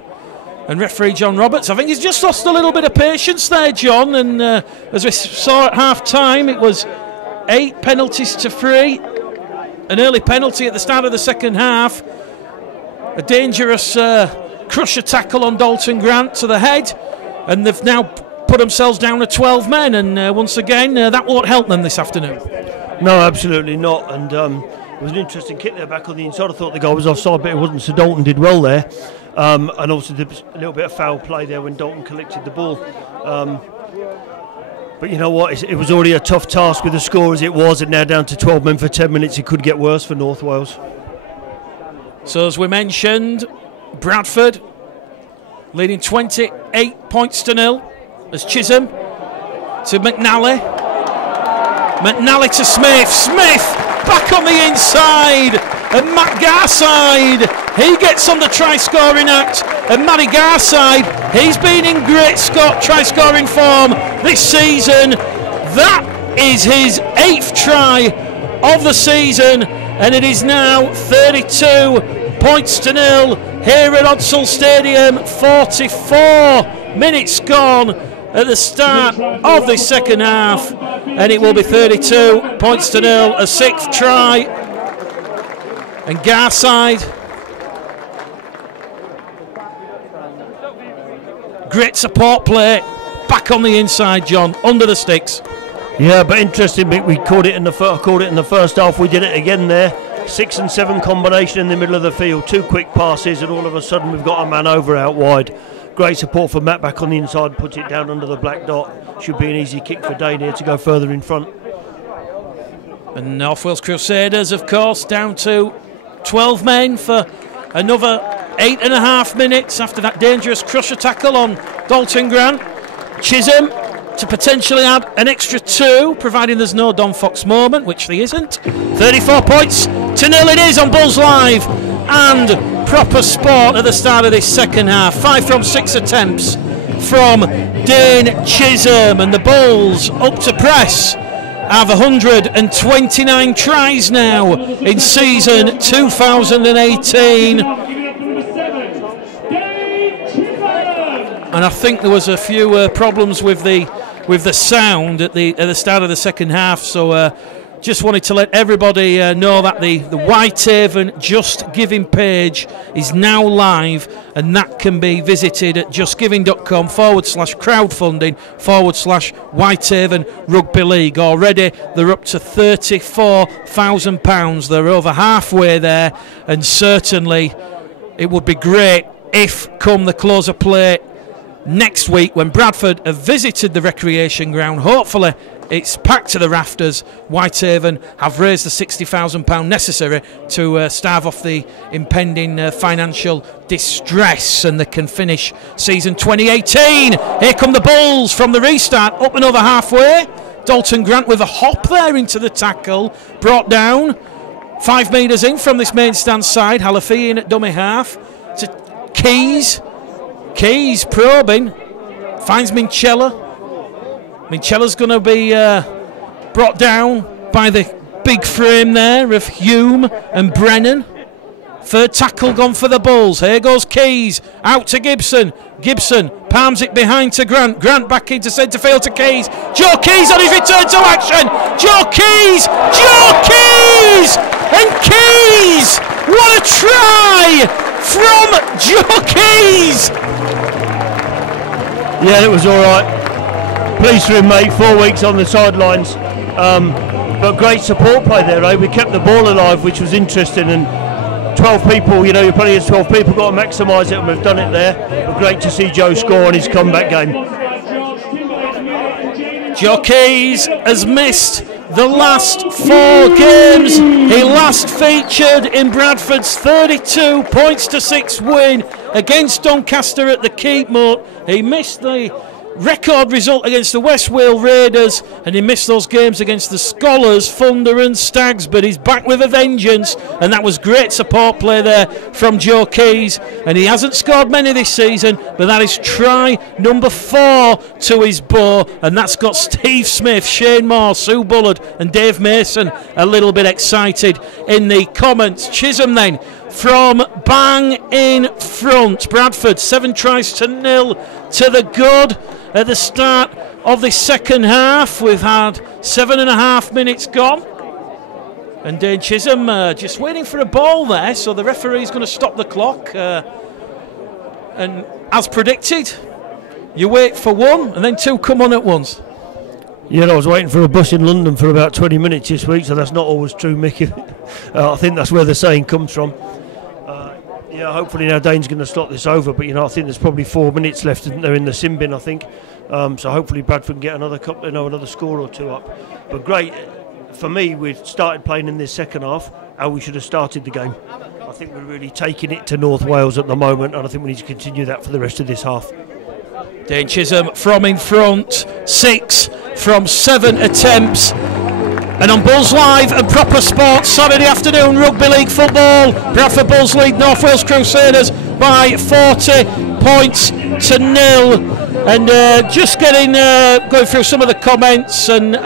and referee John Roberts, I think he's just lost a little bit of patience there, John. And as we saw at half time, it was 8 penalties to 3. An early penalty at the start of the second half. A dangerous crusher tackle on Dalton Grant to the head, and they've now put themselves down to 12 men, and once again that won't help them this afternoon. No, absolutely not. And it was an interesting kick there back on the inside. I thought the goal was offside, but it wasn't, so Dalton did well there. And obviously there was a little bit of foul play there when Dalton collected the ball. But you know what, it was already a tough task with the score as it was, and now down to 12 men for 10 minutes. It could get worse for North Wales. So as we mentioned, Bradford leading 28 points to 0 as Chisholm to McNally. McNally to Smith. Smith back on the inside, and Matt Garside, he gets on the try-scoring act, and Matty Garside, he's been in great try-scoring form this season. That is his 8th try of the season, and it is now 32 points to 0 here at Odsal Stadium. 44 minutes gone at the start of the second half, and it will be 32 points to 0, a 6th try. And Garside great support play back on the inside, John, under the sticks. Yeah, but interesting, we caught it in the first half. We did it again there. 6 and 7 combination in the middle of the field, 2 quick passes, and all of a sudden we've got a man over out wide. Great support for Matt back on the inside, puts it down under the black dot. Should be an easy kick for Dane here to go further in front. And North Wales Crusaders, of course, down to 12 men for another 8.5 minutes after that dangerous crusher tackle on Dalton Grant. Chisholm to potentially add an extra 2, providing there's no Don Fox moment, which there isn't. 34 points to 0 it is on Bulls Live, and proper sport at the start of this second half. 5 from 6 attempts from Dane Chisholm, and the Bulls up to press. Have 129 tries now in season 2018. And I think there was a few problems with the sound at the start of the second half, so just wanted to let everybody know that the Whitehaven Just Giving page is now live, and that can be visited at justgiving.com/crowdfunding/Whitehaven Rugby League. Already they're up to £34,000. They're over halfway there, and certainly it would be great if, come the close of play next week, when Bradford have visited the recreation ground, hopefully it's packed to the rafters, Whitehaven have raised the £60,000 necessary to stave off the impending financial distress, and they can finish season 2018. Here come the Bulls from the restart, up and over halfway. Dalton Grant with a hop there into the tackle, brought down 5 metres in from this main stand side. Halafi in at dummy half to Keys probing, finds Minchella. Minchella's going to be brought down by the big frame there of Hume and Brennan. Third tackle gone for the Bulls. Here goes Keys, out to Gibson. Gibson palms it behind to Grant. Grant back into centre field to Keys. Joe Keys on his return to action. Joe Keys! And Keys! What a try from Joe Keys! Yeah, it was all right. Pleased for him, mate. 4 weeks on the sidelines, but great support play there, eh? We kept the ball alive, which was interesting, and 12 people, you know, you're playing against 12 people, got to maximise it, and we've done it there. But great to see Joe score on his comeback game. Joe Keys has missed the last 4 games. He last featured in Bradford's 32 points to 6 win against Doncaster at the Keepmoat. He missed the record result against the West Wales Raiders, and he missed those games against the Scholars, Thunder and Stags, but he's back with a vengeance, and that was great support play there from Joe Keys. And he hasn't scored many this season, but that is try number 4 to his bow, and that's got Steve Smith, Shane Moore, Sue Bullard and Dave Mason a little bit excited in the comments. Chisholm then from bang in front. Bradford 7 tries to 0 to the good at the start of the second half. We've had 7.5 minutes gone, and Dane Chisholm just waiting for a ball there, so the referee's going to stop the clock, and as predicted, you wait for 1 and then 2 come on at once. Yeah, I was waiting for a bus in London for about 20 minutes this week, so that's not always true, Mickey. I think that's where the saying comes from. Yeah, hopefully now Dane's going to slot this over, but you know, I think there's probably 4 minutes left, isn't there, in the sin bin, I think. So hopefully Bradford can get another score or 2 up. But great for me, we started playing in this second half how we should have started the game. I think we're really taking it to North Wales at the moment, and I think we need to continue that for the rest of this half. Dane Chisholm from in front, 6 from 7 attempts. And on Bulls Live and Proper Sports, Saturday afternoon Rugby League football, Bradford Bulls lead North Wales Crusaders by 40 points to 0. And just going through some of the comments, and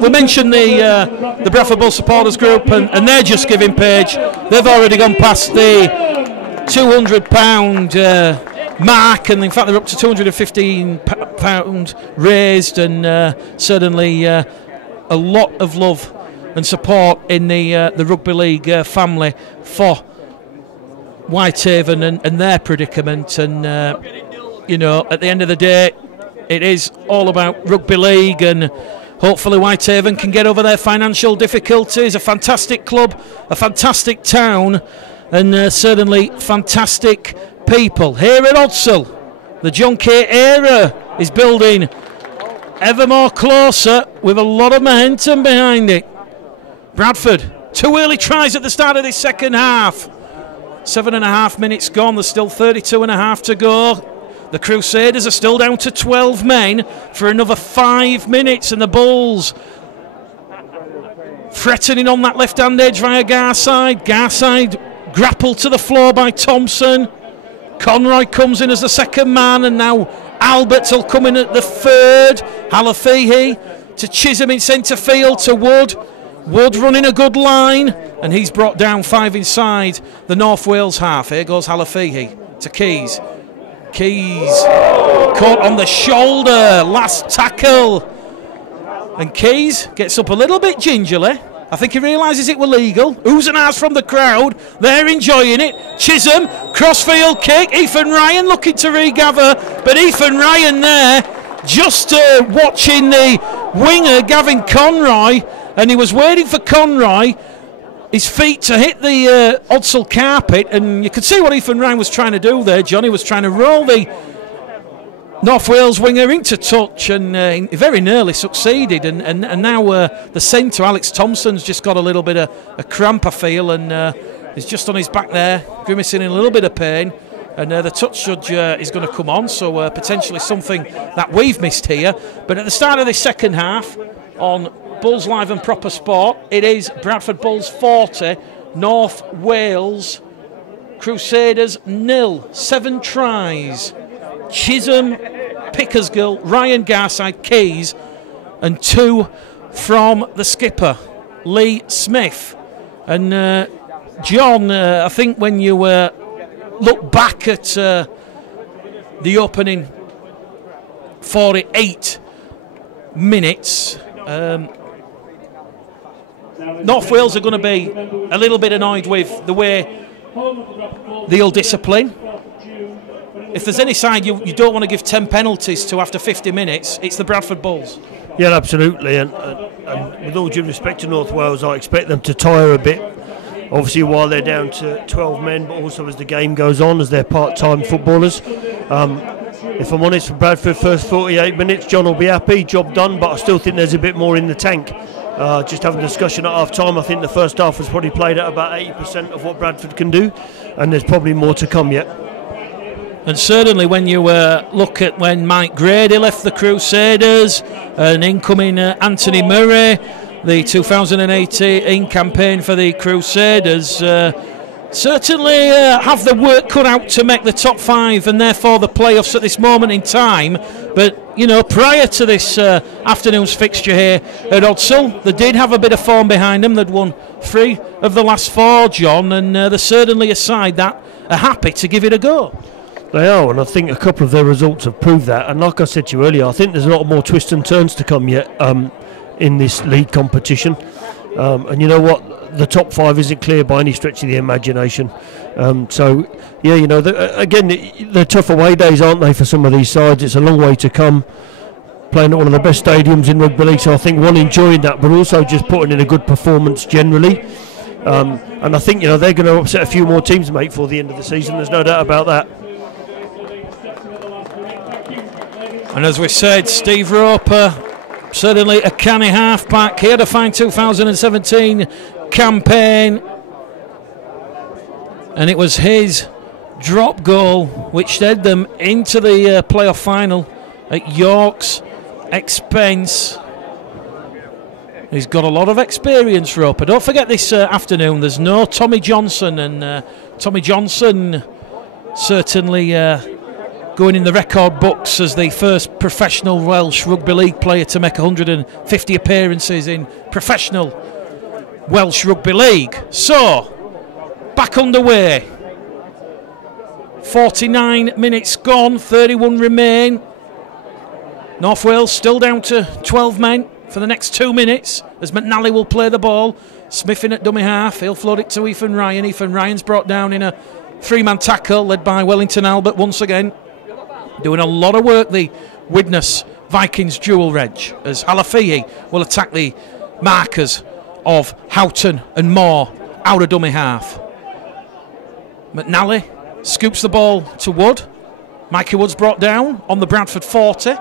we mentioned the Bradford Bulls supporters group and their Just Giving page. They've already gone past the £200 mark, and in fact they're up to £215 raised, and certainly a lot of love and support in the Rugby League family for Whitehaven and their predicament. And you know, at the end of the day, it is all about rugby league, and hopefully Whitehaven can get over their financial difficulties. A fantastic club, a fantastic town, and certainly fantastic people. Here at Odsal, the John Kay era is building ever more closer with a lot of momentum behind it. Bradford, 2 early tries at the start of this second half. 7.5 minutes gone, there's still 32.5 to go. The Crusaders are still down to 12 men for another 5 minutes, and the Bulls threatening on that left-hand edge via Garside. Garside grappled to the floor by Thompson. Conroy comes in as the second man, and now Albert will come in at the third. Halafihi to Chisholm in centre field to Wood. Wood running a good line, and he's brought down 5 inside the North Wales half. Here goes Halafihi to Keys. Keys caught on the shoulder, last tackle, and Keys gets up a little bit gingerly. I think he realises it were legal. Oohs and ahs from the crowd, they're enjoying it. Chisholm, crossfield kick, Ethan Ryan looking to regather, but Ethan Ryan there just watching the winger Gavin Conroy, and he was waiting for Conroy, his feet to hit the Odsal carpet, and you could see what Ethan Ryan was trying to do there. Johnny was trying to roll the North Wales winger into touch, and he very nearly succeeded, and now the centre, Alex Thompson's just got a little bit of a cramp, I feel, and he's just on his back there, grimacing in a little bit of pain, and the touch judge is going to come on, so potentially something that we've missed here. But at the start of this second half, on Bulls Live and Proper Sport, it is Bradford Bulls 40, North Wales Crusaders 0. 7 tries. Chisholm, Pickersgill, Ryan Garside, Keys, and 2 from the skipper, Lee Smith. And John, I think when you look back at the opening 48 minutes, North Wales are going to be a little bit annoyed with the way they'll discipline. If there's any side you don't want to give 10 penalties to after 50 minutes, it's the Bradford Bulls. Yeah, absolutely. And with all due respect to North Wales, I expect them to tire a bit. Obviously, while they're down to 12 men, but also as the game goes on, as they're part-time footballers. If I'm honest, for Bradford, first 48 minutes, John will be happy, job done, but I still think there's a bit more in the tank. Just having a discussion at half-time, I think the first half was probably played at about 80% of what Bradford can do, and there's probably more to come yet. And certainly when you look at when Mike Grady left the Crusaders, and incoming Anthony Murray, the 2018 campaign for the Crusaders, certainly have the work cut out to make the top 5 and therefore the playoffs at this moment in time. But, you know, prior to this afternoon's fixture here at Odsal, they did have a bit of form behind them. They'd won 3 of the last 4, John, and they're certainly a side that are happy to give it a go. They are, and I think a couple of their results have proved that. And like I said to you earlier, I think there's a lot more twists and turns to come yet in this league competition. And you know what? The top 5 isn't clear by any stretch of the imagination. So, yeah, you know, they're tough away days, aren't they, for some of these sides? It's a long way to come. Playing at one of the best stadiums in rugby league, so I think one enjoying that, but also just putting in a good performance generally. And I think, you know, they're going to upset a few more teams, mate, before the end of the season. There's no doubt about that. And as we said, Steve Roper, certainly a canny halfback. He had a fine 2017 campaign, and it was his drop goal which led them into the playoff final at York's expense. He's got a lot of experience, Roper. Don't forget this afternoon there's no Tommy Johnson, and Tommy Johnson certainly going in the record books as the first professional Welsh Rugby League player to make 150 appearances in professional Welsh Rugby League. So, back underway. 49 minutes gone, 31 remain. North Wales still down to 12 men for the next 2 minutes as McNally will play the ball. Smith in at dummy half, he'll float it to Ethan Ryan. Ethan Ryan's brought down in a 3-man tackle led by Wellington Albert once again. doing a lot of work, the Widnes Vikings dual reg, as Halafihi will attack the markers of Houghton and Moore out of dummy half. McNally scoops the ball to Wood. Mikey Wood's brought down on the Bradford 40,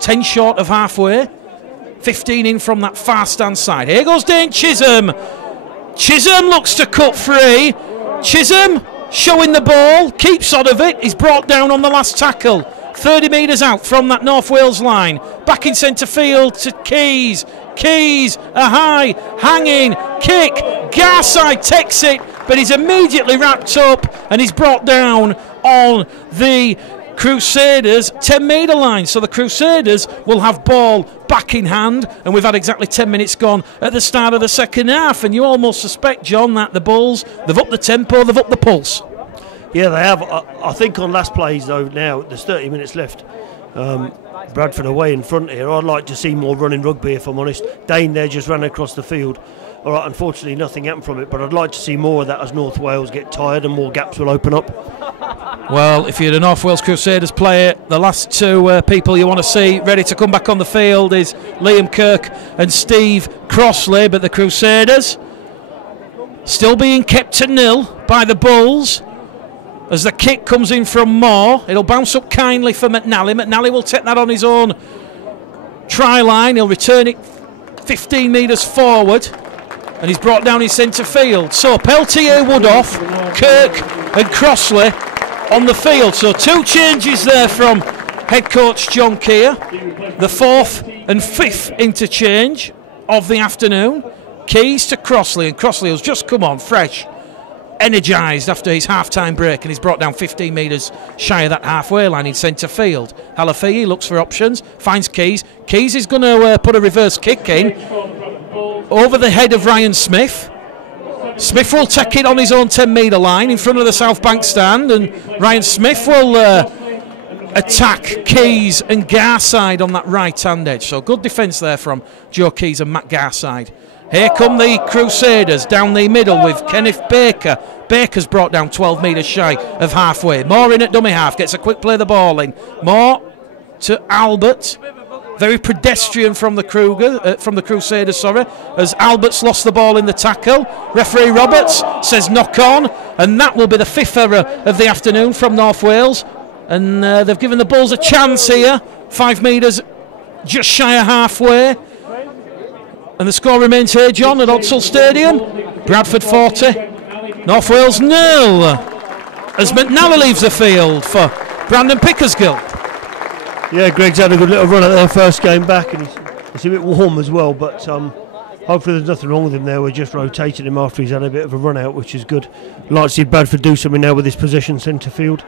10 short of halfway, 15 in from that far stand side. Here goes Dane Chisholm. Chisholm looks to cut free. Chisholm showing the ball, keeps on of it. He's brought down on the last tackle. 30 metres out from that North Wales line. Back in centre field to Keys. Keys, a high, hanging, kick. Garside takes it, but he's immediately wrapped up and he's brought down on the Crusaders 10 metre line. So the Crusaders will have ball back in hand, and we've had exactly 10 minutes gone at the start of the second half, and you almost suspect, John, that the Bulls, they've upped the tempo, they've upped the pulse. Yeah, they have. I think on last plays, though, now there's 30 minutes left. Bradford away in front here. I'd like to see more running rugby, if I'm honest. Dane there just ran across the field. All right, unfortunately, nothing happened from it, but I'd like to see more of that as North Wales get tired and more gaps will open up. Well, if you're a North Wales Crusaders player, the last two people you want to see ready to come back on the field is Liam Kirk and Steve Crossley, but the Crusaders still being kept to 0 by the Bulls. As the kick comes in from Moore, it'll bounce up kindly for McNally. McNally will take that on his own try line. He'll return it 15 metres forward, and he's brought down in centre field. So Peltier, Woodoff, Kirk and Crossley on the field. So 2 changes there from head coach John Keir. The 4th and 5th interchange of the afternoon. Keys to Crossley, and Crossley has just come on fresh, energised after his half-time break, and he's brought down 15 metres shy of that halfway line in centre field. Halafihi looks for options, finds Keys. Keys is going to put a reverse kick in over the head of Ryan Smith. Smith will take it on his own 10 metre line in front of the South Bank stand, and Ryan Smith will attack Keys and Garside on that right-hand edge. So good defence there from Joe Keys and Matt Garside. Here come the Crusaders down the middle with Kenneth Baker. Baker's brought down 12 metres shy of halfway. Moore in at dummy half, gets a quick play the ball in. Moore to Albert. Very pedestrian from the Crusaders, as Albert's lost the ball in the tackle. Referee Roberts says knock on, and that will be the 5th error of the afternoon from North Wales. And they've given the Bulls a chance here. 5 metres just shy of halfway. And the score remains here, John, at Odsal Stadium. Bradford 40, North Wales 0. As McNally leaves the field for Brandon Pickersgill. Yeah, Greg's had a good little run at their first game back, and it's a bit warm as well, but hopefully there's nothing wrong with him there. We're just rotating him after he's had a bit of a run out, which is good. I'd like to see Bradford do something now with his possession centre field.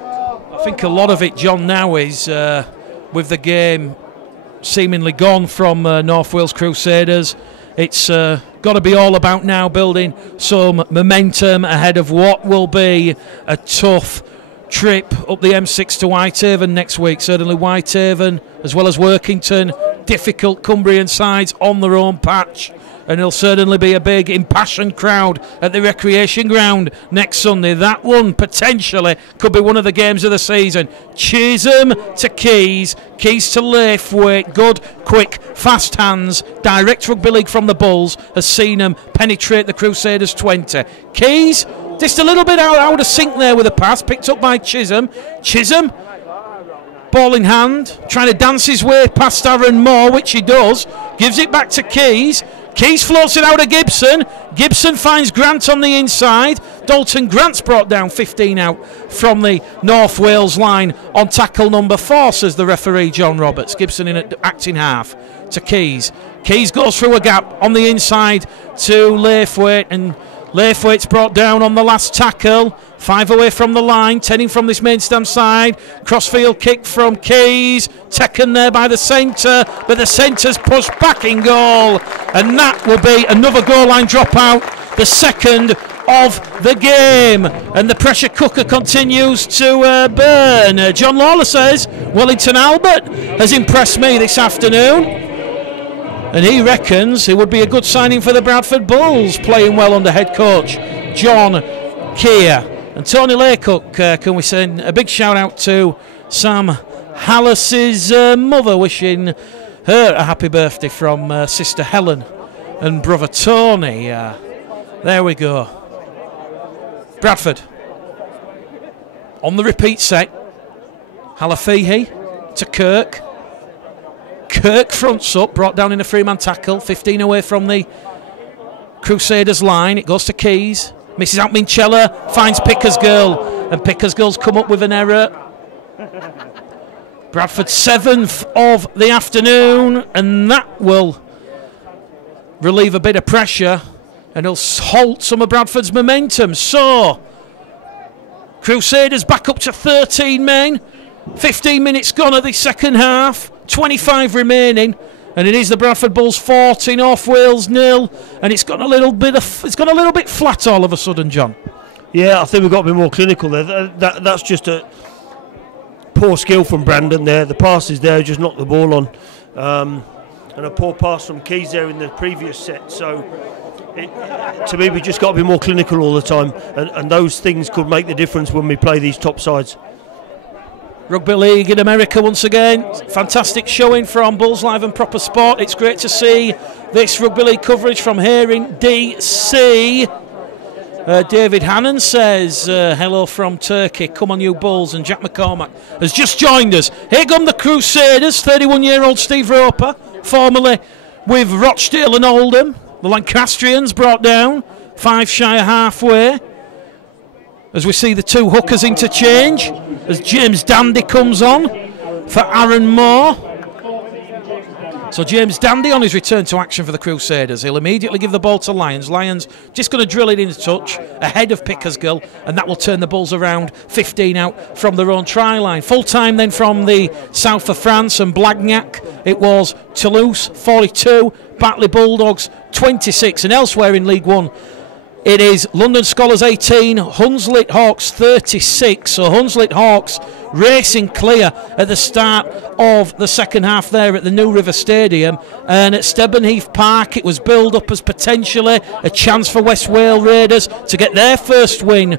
I think a lot of it, John, now is with the game seemingly gone from North Wales Crusaders. It's got to be all about now building some momentum ahead of what will be a tough trip up the M6 to Whitehaven next week. Certainly Whitehaven as well as Workington, difficult Cumbrian sides on their own patch, and there'll certainly be a big impassioned crowd at the recreation ground next Sunday. That one potentially could be one of the games of the season. Chisholm to Keys, Keys to Laithwaite. Good, quick, fast hands. Direct rugby league from the Bulls has seen them penetrate the Crusaders 20. Keys just a little bit out of sync there with a pass, picked up by Chisholm. Chisholm, ball in hand, trying to dance his way past Aaron Moore, which he does. Gives it back to Keys. Keys floats it out of Gibson. Gibson finds Grant on the inside. Dalton Grant's brought down 15 out from the North Wales line on tackle number 4, says the referee John Roberts. Gibson in at acting half to Keys. Keys goes through a gap on the inside to Laithwaite, and Laithwaite's brought down on the last tackle. 5 away from the line, 10 in from this main stand side. Crossfield kick from Keys, taken there by the centre, but the centre's pushed back in goal, and that will be another goal line dropout, the second of the game, and the pressure cooker continues to burn. John Lawler says Wellington Albert has impressed me this afternoon, and he reckons it would be a good signing for the Bradford Bulls, playing well under head coach John Keir. And Tony Laycock, can we send a big shout out to Sam Hallis's mother, wishing her a happy birthday from sister Helen and brother Tony. There we go. Bradford on the repeat set. Halafihi to Kirk. Kirk fronts up, brought down in a three-man tackle, 15 away from the Crusaders line. It goes to Keys, misses out Minchella, finds Pickersgill, and Pickersgill's come up with an error. Bradford 7th of the afternoon, and that will relieve a bit of pressure and it'll halt some of Bradford's momentum. So Crusaders back up to 13 men, 15 minutes gone of the second half, 25 remaining, and it is the Bradford Bulls 40, North Wales 0, and it's gone a little bit flat all of a sudden, John. Yeah, I think we've got to be more clinical there. That's just a poor skill from Brandon there. The pass is there, just knocked the ball on, and a poor pass from Keys there in the previous set. So to me, we just got to be more clinical all the time, and those things could make the difference when we play these top sides. Rugby League in America once again. Fantastic showing from Bulls Live and Proper Sport. It's great to see this Rugby League coverage from here in DC. David Hannon says, hello from Turkey, come on you Bulls, and Jack McCormack has just joined us. Here come the Crusaders, 31-year-old Steve Roper, formerly with Rochdale and Oldham. The Lancastrians brought down, 5 shy of halfway. As we see the two hookers interchange, as James Dandy comes on for Aaron Moore. So James Dandy on his return to action for the Crusaders. He'll immediately give the ball to Lyons. Lyons just going to drill it in touch ahead of Pickersgill, and that will turn the Bulls around 15 out from their own try line. Full time then from the south of France and Blagnac. It was Toulouse 42, Batley Bulldogs 26, and elsewhere in League One it is London Scholars 18, Hunslet Hawks 36. So Hunslet Hawks racing clear at the start of the second half there at the New River Stadium, and at Stebenheath Park it was billed up as potentially a chance for West Wales Raiders to get their first win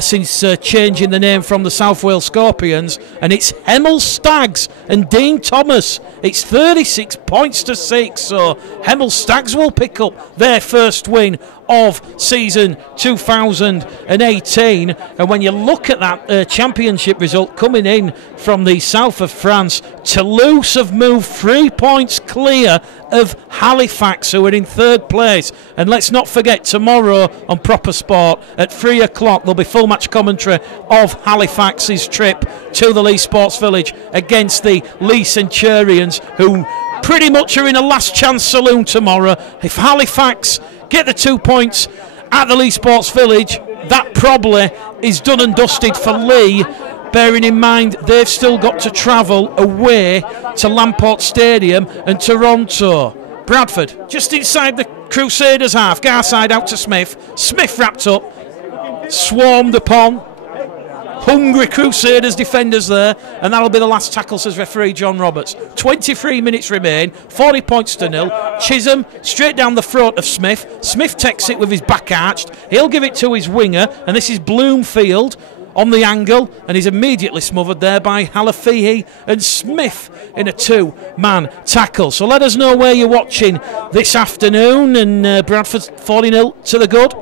since changing the name from the South Wales Scorpions, and it's Hemel Stags and Dean Thomas. It's 36 points to 6, so Hemel Stags will pick up their first win of season 2018. And when you look at that championship result coming in from the south of France, Toulouse have moved 3 points clear of Halifax, who are in third place. And let's not forget, tomorrow on Proper Sport at 3 o'clock there'll be full match commentary of Halifax's trip to the Leigh Sports Village against the Leigh Centurions, who pretty much are in a last chance saloon tomorrow. If Halifax get the 2 points at the Leigh Sports Village, that probably is done and dusted for Leigh, bearing in mind they've still got to travel away to Lamport Stadium and Toronto. Bradford just inside the Crusaders half, Garside out to Smith. Smith wrapped up, swarmed upon. Hungry Crusaders defenders there, and that'll be the last tackle, says referee John Roberts. 23 minutes remain, 40 points to 0. Chisholm straight down the throat of Smith. Smith takes it with his back arched. He'll give it to his winger, and this is Bloomfield on the angle, and he's immediately smothered there by Halafihi and Smith in a two-man tackle. So let us know where you're watching this afternoon, and Bradford's 40-0 to the good,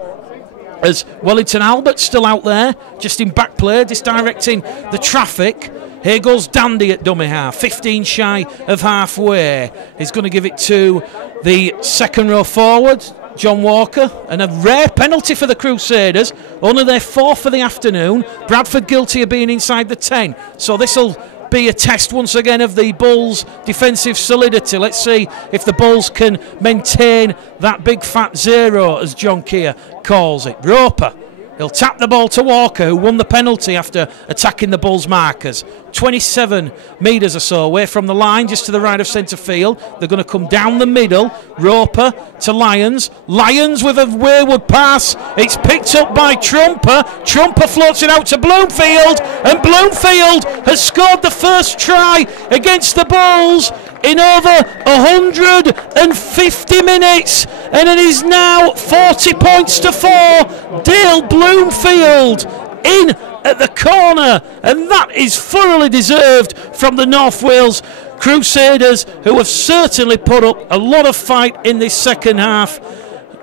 as Wellington Albert still out there, just in back play, misdirecting the traffic. Here goes Dandy at dummy half, 15 shy of halfway. He's going to give it to the second row forward, John Walker, and a rare penalty for the Crusaders, only their fourth for the afternoon. Bradford guilty of being inside the 10, so this will be a test once again of the Bulls' defensive solidity. Let's see if the Bulls can maintain that big fat zero, as John Keir calls it. Roper, he'll tap the ball to Walker, who won the penalty after attacking the Bulls' markers. 27 metres or so away from the line, just to the right of centre field. They're going to come down the middle. Roper to Lyons. Lyons with a wayward pass. It's picked up by Trumper. Trumper floats it out to Bloomfield, and Bloomfield has scored the first try against the Bulls in over 150 minutes, and it is now 40 points to 4. Dale Bloomfield in at the corner, and that is thoroughly deserved from the North Wales Crusaders, who have certainly put up a lot of fight in this second half.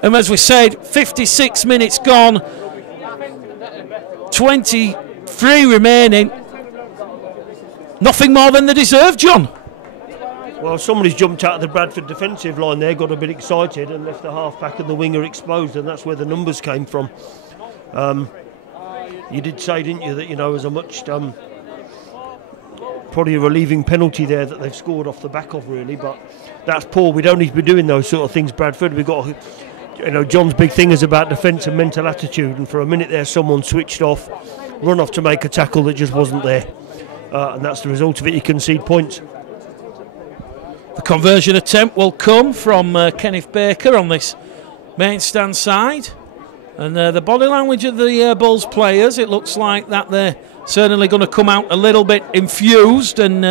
And as we said, 56 minutes gone, 23 remaining. Nothing more than they deserve, John. Well, somebody's jumped out of the Bradford defensive line there, got a bit excited and left the half-back and the winger exposed, and that's where the numbers came from. You did say, didn't you, that, you know, as a much probably a relieving penalty there that they've scored off the back of, really, but that's poor. We don't need to be doing those sort of things, Bradford. We've got, you know, John's big thing is about defence and mental attitude, and for a minute there someone switched off, run off to make a tackle that just wasn't there, and that's the result of it. You concede points. The conversion attempt will come from Kenneth Baker on this main stand side. And the body language of the Bulls players, it looks like that they're certainly going to come out a little bit infused and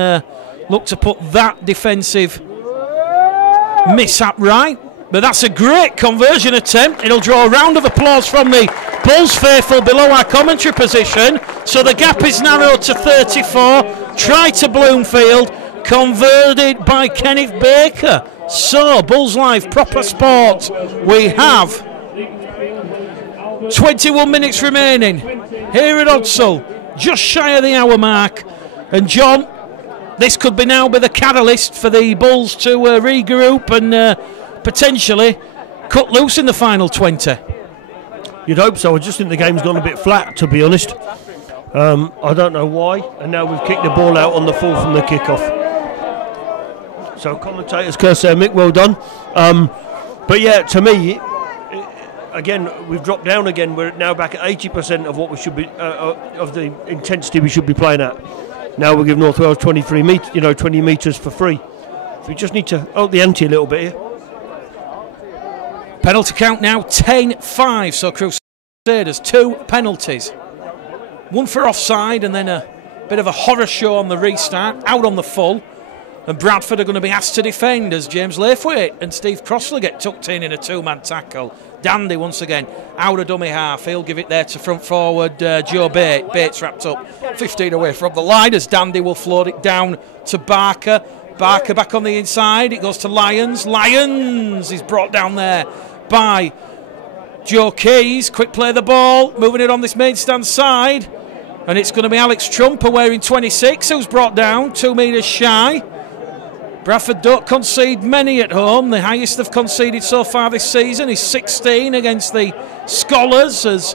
look to put that defensive mishap right. But that's a great conversion attempt. It'll draw a round of applause from the Bulls faithful below our commentary position. So the gap is narrowed to 34. Try to Bloomfield. Converted by Kenneth Baker. So, Bulls Live, proper sport. We have 21 minutes remaining here at Odsal, just shy of the hour mark. And John, this could be the catalyst for the Bulls to regroup and potentially cut loose in the final 20. You'd hope so. I just think the game's gone a bit flat, to be honest. I don't know why, and now we've kicked the ball out on the full from the kickoff. So commentators curse there, Mick, well done. But yeah, to me, again, we've dropped down again. We're now back at 80% of what we should be, of the intensity we should be playing at. Now we'll give North Wales 20 metres for free. So we just need to up the ante a little bit here. Penalty count now 10-5. So Crusaders 2 penalties, one for offside, and then a bit of a horror show on the restart, out on the full. And Bradford are going to be asked to defend as James Laithwaite and Steve Crossley get tucked in a two-man tackle. Dandy once again out of dummy half. He'll give it there to front forward Joe Bates. Bates wrapped up 15 away from the line as Dandy will float it down to Barker. Barker back on the inside. It goes to Lyons. Lyons is brought down there by Joe Keys. Quick play the ball. Moving it on this main stand side. And it's going to be Alex Trumper wearing 26 who's brought down 2 metres shy. Bradford don't concede many at home. The highest they've conceded so far this season is 16 against the Scholars, as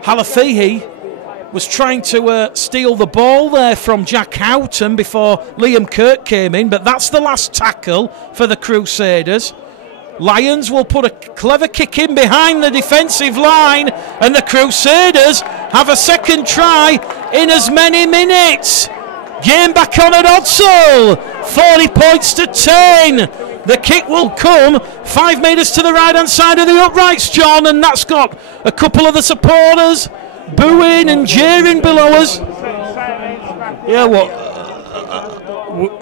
Halafihi was trying to steal the ball there from Jack Houghton before Liam Kirk came in. But that's the last tackle for the Crusaders. Lyons will put a clever kick in behind the defensive line, and the Crusaders have a second try in as many minutes. Game back on at Odsal, 40 points to 10. The kick will come 5 metres to the right hand side of the uprights, John, and that's got a couple of the supporters booing and jeering below us. Yeah, well,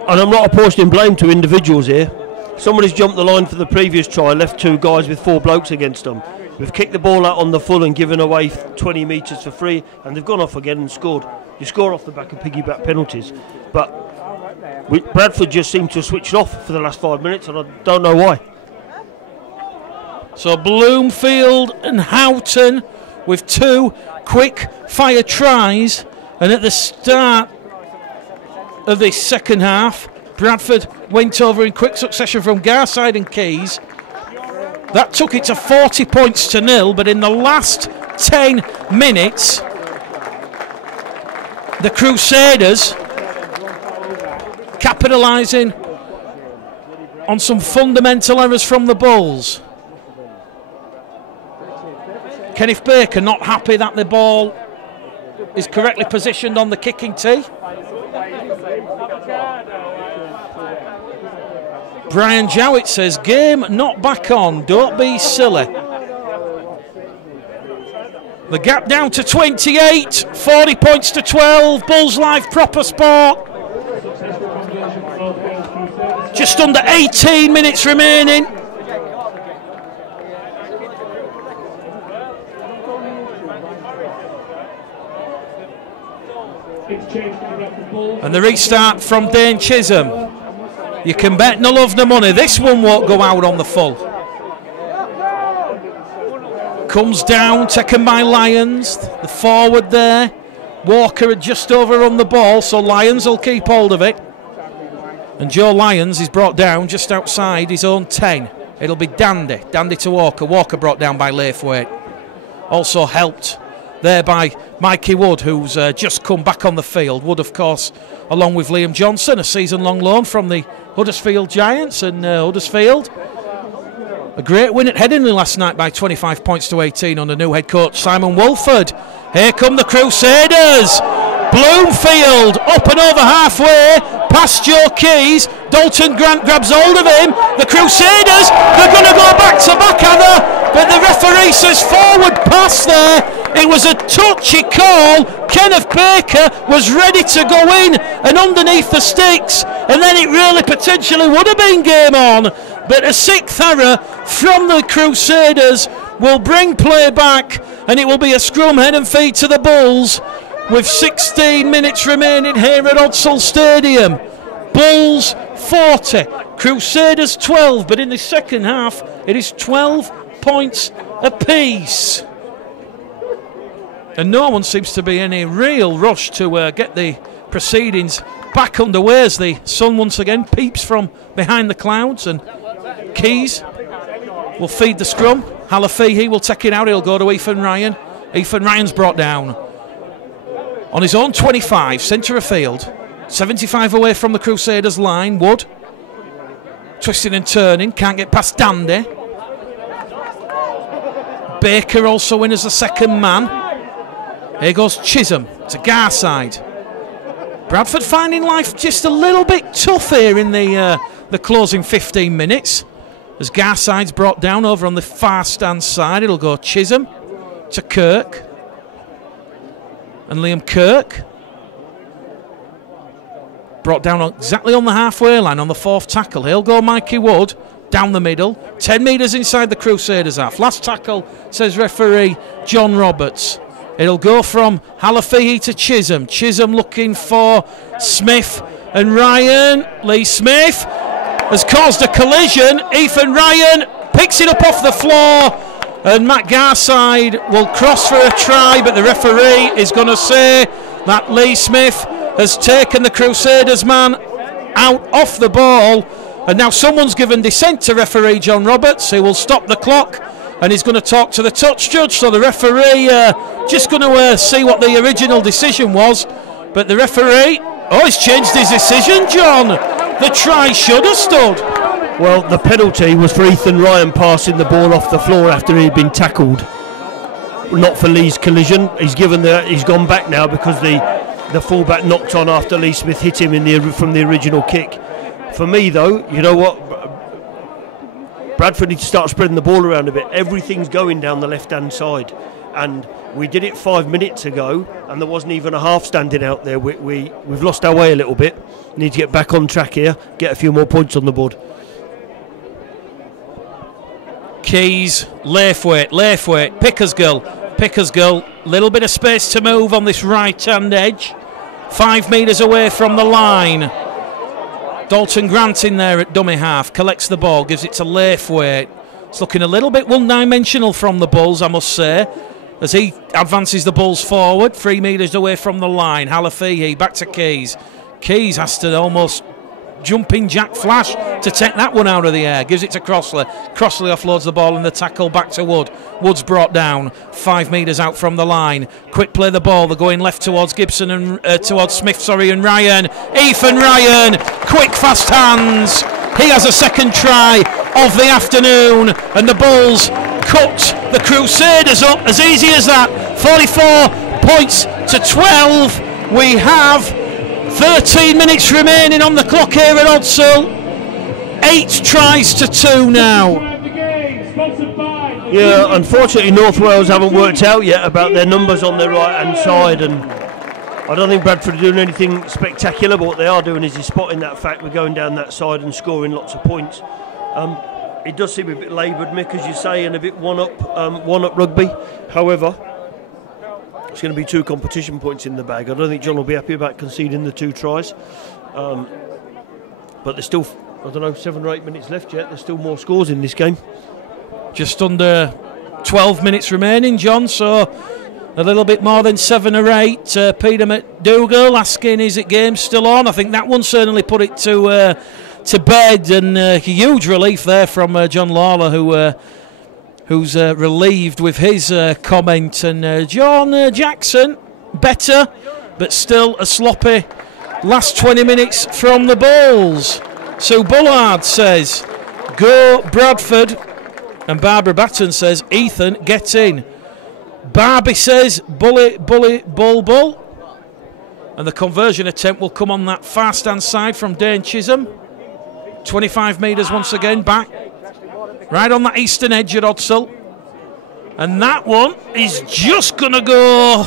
and I'm not apportioning blame to individuals here. Somebody's jumped the line for the previous try, left 2 guys with 4 blokes against them. We've kicked the ball out on the full and given away 20 metres for free, and they've gone off again and scored. You score off the back of piggyback penalties, but Bradford just seemed to have switched off for the last 5 minutes, and I don't know why. So Bloomfield and Houghton with 2 quick fire tries, and at the start of this second half, Bradford went over in quick succession from Garside and Keys. That took it to 40 points to 0, but in the last 10 minutes, the Crusaders capitalising on some fundamental errors from the Bulls. Kenneth Baker not happy that the ball is correctly positioned on the kicking tee. Brian Jowett says, game not back on, don't be silly. The gap down to 28, 40 points to 12, Bulls Live proper sport. Just under 18 minutes remaining. And the restart from Dane Chisholm. You can bet no love no money. This one won't go out on the full. Comes down, taken by Lyons. The forward there. Walker had just overrun the ball, so Lyons will keep hold of it. And Joe Lyons is brought down just outside his own 10. It'll be Dandy. Dandy to Walker. Walker brought down by Laithwaite. Also helped there by Mikey Wood, who's just come back on the field. Wood, of course, along with Liam Johnson, a season-long loan from the Huddersfield Giants. And Huddersfield, a great win at Headingley last night by 25 points to 18 under new head coach Simon Wolford. Here come the Crusaders. Bloomfield up and over halfway, past Joe Keys. Dalton Grant grabs hold of him. The Crusaders, they're going to go back to back, Heather, but the referee says forward pass there. It was a touchy call. Kenneth Baker was ready to go in and underneath the sticks, and then it really potentially would have been game on. But a sixth error from the Crusaders will bring play back, and it will be a scrum head and feet to the Bulls with 16 minutes remaining here at Odsal Stadium. Bulls 40, Crusaders 12, but in the second half it is 12 points apiece. And no one seems to be any real rush to get the proceedings back underway as the sun once again peeps from behind the clouds, and Keys will feed the scrum. Halafihi will take it out. He'll go to Ethan Ryan. Ethan Ryan's brought down on his own 25, centre of field, 75 away from the Crusaders line. Wood twisting and turning, can't get past Dandy. Baker also in as the second man. Here goes Chisholm to Garside. Bradford finding life just a little bit tough here in the closing 15 minutes. As Garside's brought down over on the far stand side, it'll go Chisholm to Kirk. And Liam Kirk brought down exactly on the halfway line on the fourth tackle. He'll go Mikey Wood down the middle, 10 metres inside the Crusaders half. Last tackle, says referee John Roberts. It'll go from Halafihi to Chisholm. Chisholm looking for Smith and Ryan. Lee Smith has caused a collision. Ethan Ryan picks it up off the floor, and Matt Garside will cross for a try, but the referee is going to say that Lee Smith has taken the Crusaders man out off the ball, and now someone's given dissent to referee John Roberts, who will stop the clock, and he's going to talk to the touch judge. So the referee just going to see what the original decision was, but the referee, he's changed his decision, John. The try should have stood. Well, the penalty was for Ethan Ryan passing the ball off the floor after he'd been tackled, not for Lee's collision. He's gone back now because the fullback knocked on after Lee Smith hit him from the original kick. For me, though, you know what? Bradford need to start spreading the ball around a bit. Everything's going down the left-hand side, and we did it 5 minutes ago, and there wasn't even a half standing out there. We've lost our way a little bit. Need to get back on track here, get a few more points on the board. Keys, Laithwaite, Pickersgill, little bit of space to move on this right-hand edge. 5 metres away from the line. Dalton Grant in there at dummy half, collects the ball, gives it to Laithwaite. It's looking a little bit one-dimensional from the Bulls, I must say, as he advances the Bulls forward, 3 metres away from the line. Halafihi back to Keys. Keys has to almost jumping jack flash to take that one out of the air. Gives it to Crossley. Crossley offloads the ball and the tackle back to Wood. Wood's brought down 5 metres out from the line. Quick play the ball. They're going left towards Gibson and towards Smith, and Ryan. Ethan Ryan, quick fast hands. He has a second try of the afternoon, and the Bulls cut the Crusaders up as easy as that. 44 points to 12. We have 13 minutes remaining on the clock here at Odsal. 8 tries to 2 now. Yeah, unfortunately North Wales haven't worked out yet about their numbers on their right hand side, and I don't think Bradford are doing anything spectacular, but what they are doing is spotting that fact we're going down that side and scoring lots of points. It does seem a bit laboured, Mick, as you say, and a bit one up rugby. However, it's going to be 2 competition points in the bag. I don't think John will be happy about conceding the 2 tries. But there's still, I don't know, 7 or 8 minutes left yet. There's still more scores in this game. Just under 12 minutes remaining, John, so a little bit more than 7 or 8. Peter McDougall asking, is it game still on? I think that one certainly put it to bed, and a huge relief there from John Lawler, who's relieved with his comment. And John Jackson, better, but still a sloppy last 20 minutes from the Bulls. Sue Bullard says, go Bradford. And Barbara Batten says, Ethan, get in. Barbie says, bully, bully, bull, bull. And the conversion attempt will come on that far stand side from Dane Chisholm. 25 metres once again back. Right on that eastern edge at Odsal. And that one is just going to go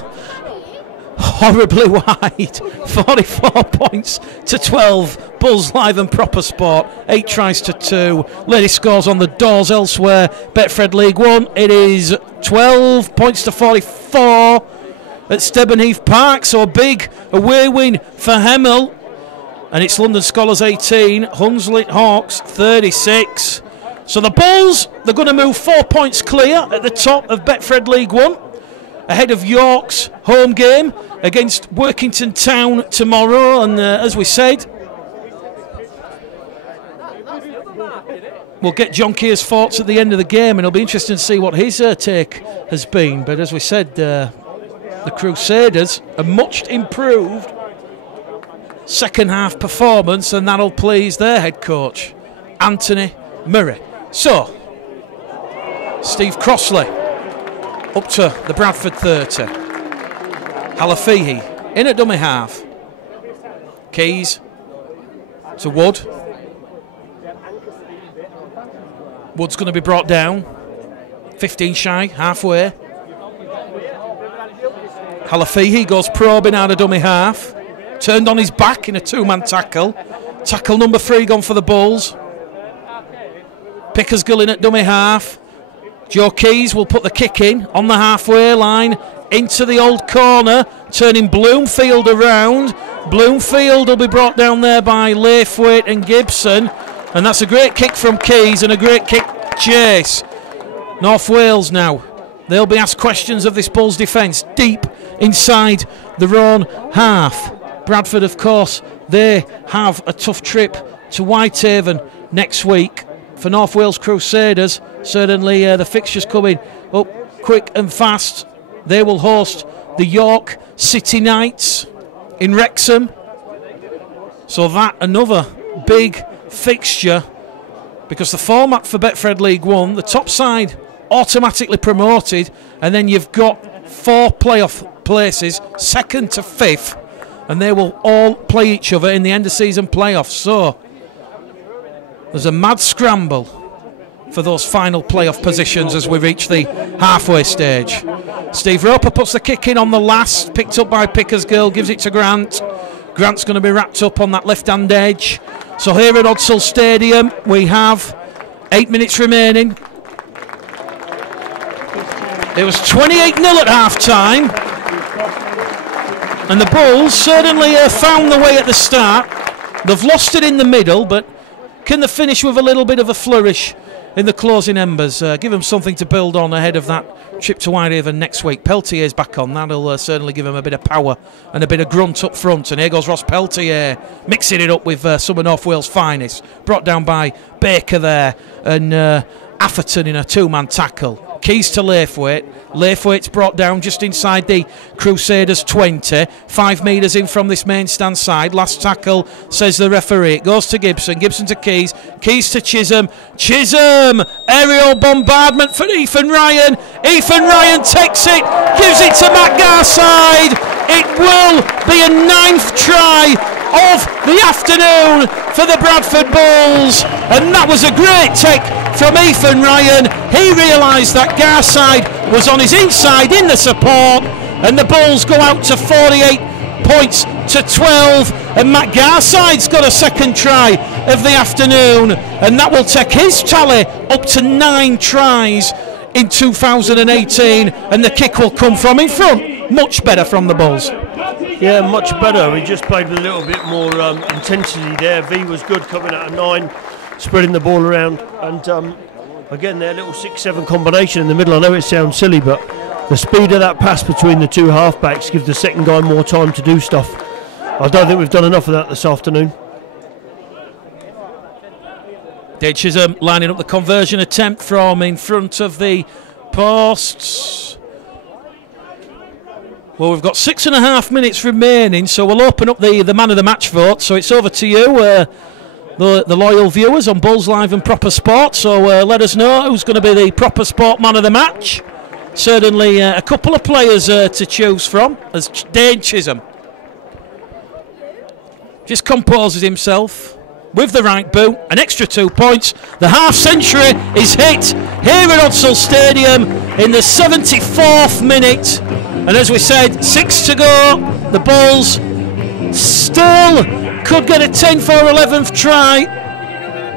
horribly wide. 44 points to 12. Bulls live and proper sport. 8 tries to 2. Lady scores on the doors elsewhere. Betfred League 1. It is 12 points to 44 at Stebenheath Park. So a big away win for Hemel. And it's London Scholars 18. Hunslet Hawks 36. So the Bulls, they're going to move 4 points clear at the top of Betfred League 1. Ahead of York's home game against Workington Town tomorrow. And as we said, we'll get John Keir's thoughts at the end of the game, and it'll be interesting to see what his take has been. But as we said, the Crusaders, a much improved second half performance, and that'll please their head coach, Anthony Murray. So, Steve Crossley up to the Bradford 30. Halafihi in at dummy half. Keys to Wood. Wood's going to be brought down. 15 shy, halfway. Halafihi goes probing out of dummy half. Turned on his back in a 2-man tackle. Tackle number 3 gone for the Bulls. Pickersgill in at dummy half. Joe Keys will put the kick in on the halfway line into the old corner, turning Bloomfield around. Bloomfield will be brought down there by Laithwaite and Gibson, and that's a great kick from Keys and a great kick chase. North Wales now, they'll be asked questions of this Bulls defence deep inside their own half. Bradford, of course, they have a tough trip to Whitehaven next week. For North Wales Crusaders, certainly the fixtures coming up quick and fast. They will host the York City Knights in Wrexham. So that another big fixture, because the format for Betfred League 1, the top side automatically promoted, and then you've got 4 playoff places, 2nd to 5th, and they will all play each other in the end of season playoffs. So there's a mad scramble for those final playoff positions as we reach the halfway stage. Steve Roper puts the kick in on the last, picked up by Pickersgill, gives it to Grant. Grant's going to be wrapped up on that left-hand edge. So here at Odsal Stadium, we have 8 minutes remaining. It was 28-0 at half-time. And the Bulls certainly found the way at the start. They've lost it in the middle, but can they finish with a little bit of a flourish in the closing embers? Give them something to build on ahead of that trip to Whitehaven next week. Peltier's back on. That'll certainly give him a bit of power and a bit of grunt up front. And here goes Ross Peltier, mixing it up with some of North Wales' finest. Brought down by Baker there, and Atherton in a 2-man tackle. Keys to Laithwaite. Laithwaite's brought down just inside the Crusaders 20. 5 metres in from this main stand side. Last tackle, says the referee. It goes to Gibson. Gibson to Keys. Keys to Chisholm. Chisholm! Aerial bombardment for Ethan Ryan. Ethan Ryan takes it. Gives it to Matt Garside. It will be a 9th try of the afternoon for the Bradford Bulls, and that was a great take from Ethan Ryan. He realised that Garside was on his inside in the support, and the Bulls go out to 48 points to 12, and Matt Garside's got a 2nd try of the afternoon, and that will take his tally up to 9 tries in 2018, and the kick will come from in front. Much better from the Bulls. Yeah, much better. He just played with a little bit more intensity there. V was good coming out of 9, spreading the ball around, and again their little 6-7 combination in the middle. I know it sounds silly, but the speed of that pass between the two halfbacks gives the second guy more time to do stuff. I don't think we've done enough of that this afternoon. Dave Chisholm lining up the conversion attempt from in front of the posts. Well, we've got 6.5 minutes remaining, so we'll open up the man of the match vote. So it's over to you, the loyal viewers on Bulls Live and Proper Sport. So let us know who's going to be the Proper Sport man of the match. Certainly a couple of players to choose from, as Dave Chisholm just composes himself with the right boot, an extra 2 points. The half century is hit here at Odsal Stadium in the 74th minute. And as we said, 6 to go. The Bulls still could get a 10 for 11th try.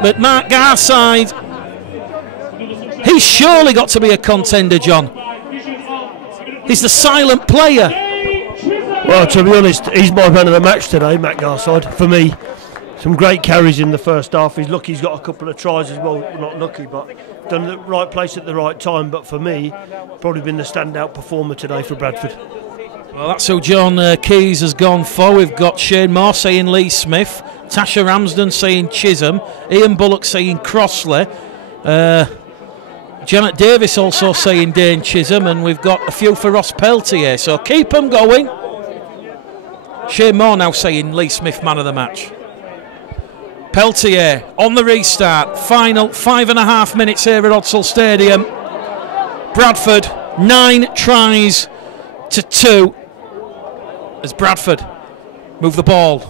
But Mark Garside, he's surely got to be a contender, John. He's the silent player. Well, to be honest, he's my man of the match today, Matt Garside, for me. Some great carries in the first half. He's lucky he's got a couple of tries as well. Not lucky, but done the right place at the right time. But for me, probably been the standout performer today for Bradford. Well, that's who John Keys has gone for. We've got Shane Moore saying Lee Smith, Tasha Ramsden saying Chisholm, Ian Bullock saying Crossley, Janet Davis also saying Dane Chisholm, and we've got a few for Ross Peltier. So keep them going. Shane Moore now saying Lee Smith man of the match. Peltier on the restart. Final 5.5 minutes here at Odsal Stadium. Bradford 9 tries to 2 as Bradford move the ball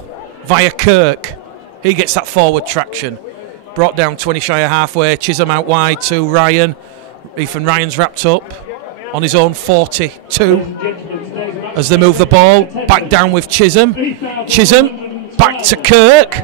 via Kirk. He gets that forward traction. Brought down 20 shy of halfway. Chisholm out wide to Ryan. Ethan Ryan's wrapped up on his own 42 as they move the ball back down with Chisholm. Chisholm back to Kirk.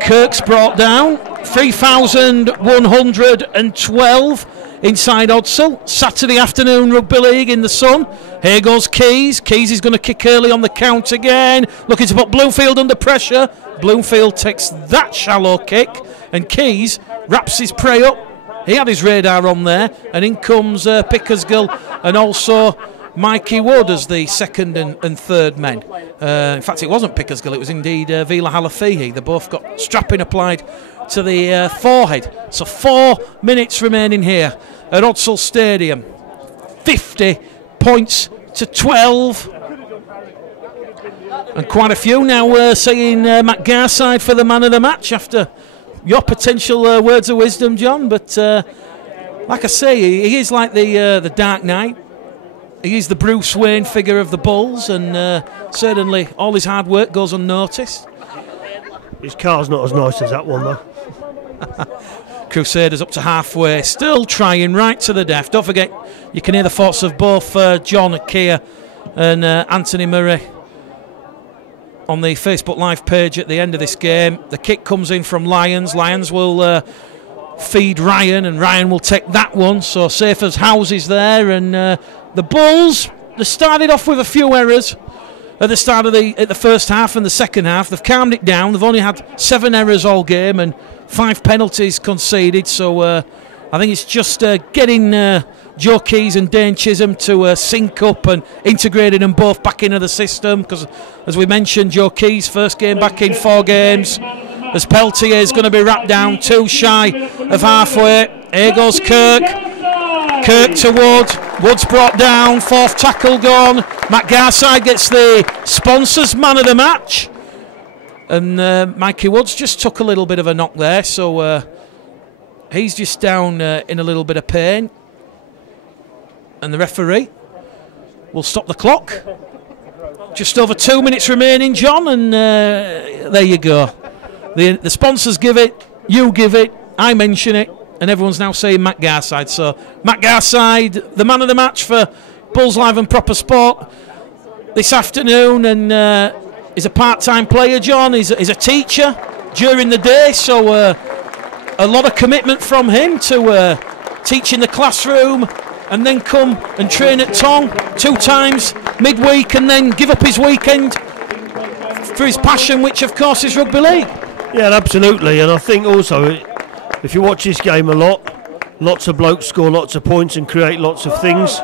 Kirk's brought down. 3,112 inside Odsal. Saturday afternoon rugby league in the sun. Here goes Keys. Keys is going to kick early on the count again. Looking to put Bloomfield under pressure. Bloomfield takes that shallow kick, and Keys wraps his prey up. He had his radar on there, and in comes Pickersgill and also Mikey Wood as the second and third men. In fact, it wasn't Pickersgill, it was indeed Vila Halafihi. They both got strapping applied to the forehead. So 4 minutes remaining here at Odsal Stadium. 50 points to 12. And quite a few now saying Matt Garside for the man of the match after your potential words of wisdom, John. But like I say, he is like the Dark Knight. He is the Bruce Wayne figure of the Bulls, and certainly all his hard work goes unnoticed. His car's not as nice as that one, though. Crusaders up to halfway, still trying right to the death. Don't forget, you can hear the thoughts of both John Keir and Anthony Murray on the Facebook Live page at the end of this game. The kick comes in from Lions. Lions will feed Ryan, and Ryan will take that one. So safe as houses there, and the Bulls, they started off with a few errors at the start of the first half and the second half. They've calmed it down. They've only had 7 errors all game and 5 penalties conceded. So I think it's just getting Joe Keys and Dane Chisholm to sync up and integrating them both back into the system. Because, as we mentioned, Joe Keys' first game back in 4 games. As Peltier is going to be wrapped down 2 shy of halfway. Here goes Kirk. Kirk to Wood. Wood's brought down. 4th tackle gone. Matt Garside gets the sponsors man of the match. And Mikey Woods just took a little bit of a knock there. So he's just down in a little bit of pain. And the referee will stop the clock. Just over 2 minutes remaining, John. And there you go. The sponsors give it. You give it. I mention it. And everyone's now saying Matt Garside. So Matt Garside, the man of the match for Bulls Live and Proper Sport this afternoon, and he's a part-time player, John. He's a teacher during the day, so a lot of commitment from him to teach in the classroom and then come and train at Tong 2 times midweek and then give up his weekend for his passion, which of course is rugby league. Yeah, absolutely. And I think also, if you watch this game a lot, lots of blokes score lots of points and create lots of things.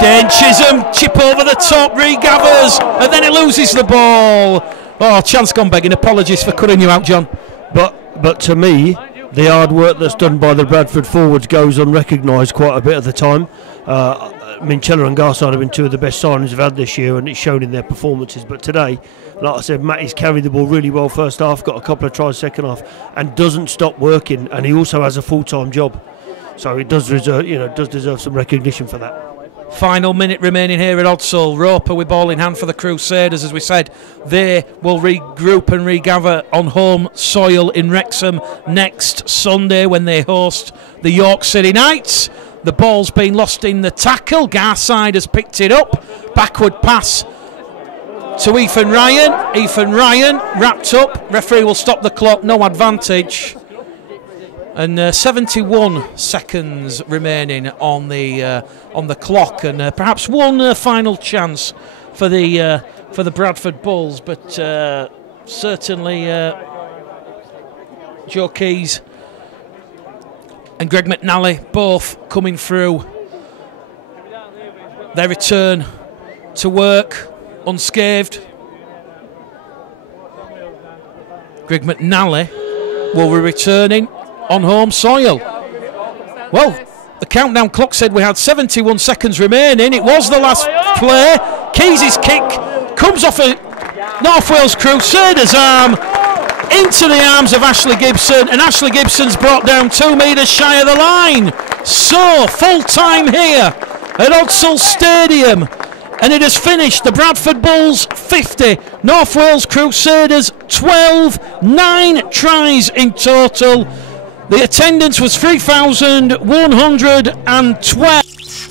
Dane Chisholm, chip over the top, regathers, and then he loses the ball. Oh, chance gone begging. Apologies for cutting you out, John. But to me, the hard work that's done by the Bradford forwards goes unrecognised quite a bit of the time. Minchella and Garside have been 2 of the best signings we've had this year, and it's shown in their performances. But today, like I said, Matty's carried the ball really well first half, got a couple of tries second half, and doesn't stop working. And he also has a full-time job, so it does deserve some recognition for that. Final minute remaining here at Odsal. Roper with ball in hand for the Crusaders. As we said, they will regroup and regather on home soil in Wrexham next Sunday when they host the York City Knights. The ball's been lost in the tackle. Garside has picked it up. Backward pass to Ethan Ryan. Ethan Ryan wrapped up. Referee will stop the clock. No advantage. And 71 seconds remaining on the clock, and perhaps one final chance for the Bradford Bulls, but certainly Joe Keys and Greg McNally both coming through their return to work unscathed. Greg McNally will be returning on home soil. Well, the countdown clock said we had 71 seconds remaining. It was the last play. Keys' kick comes off a North Wales Crusaders arm into the arms of Ashley Gibson, and Ashley Gibson's brought down 2 metres shy of the line. So, full time here at Odsal Stadium, and it has finished the Bradford Bulls 50, North Wales Crusaders 12, 9 tries in total. The attendance was 3,112.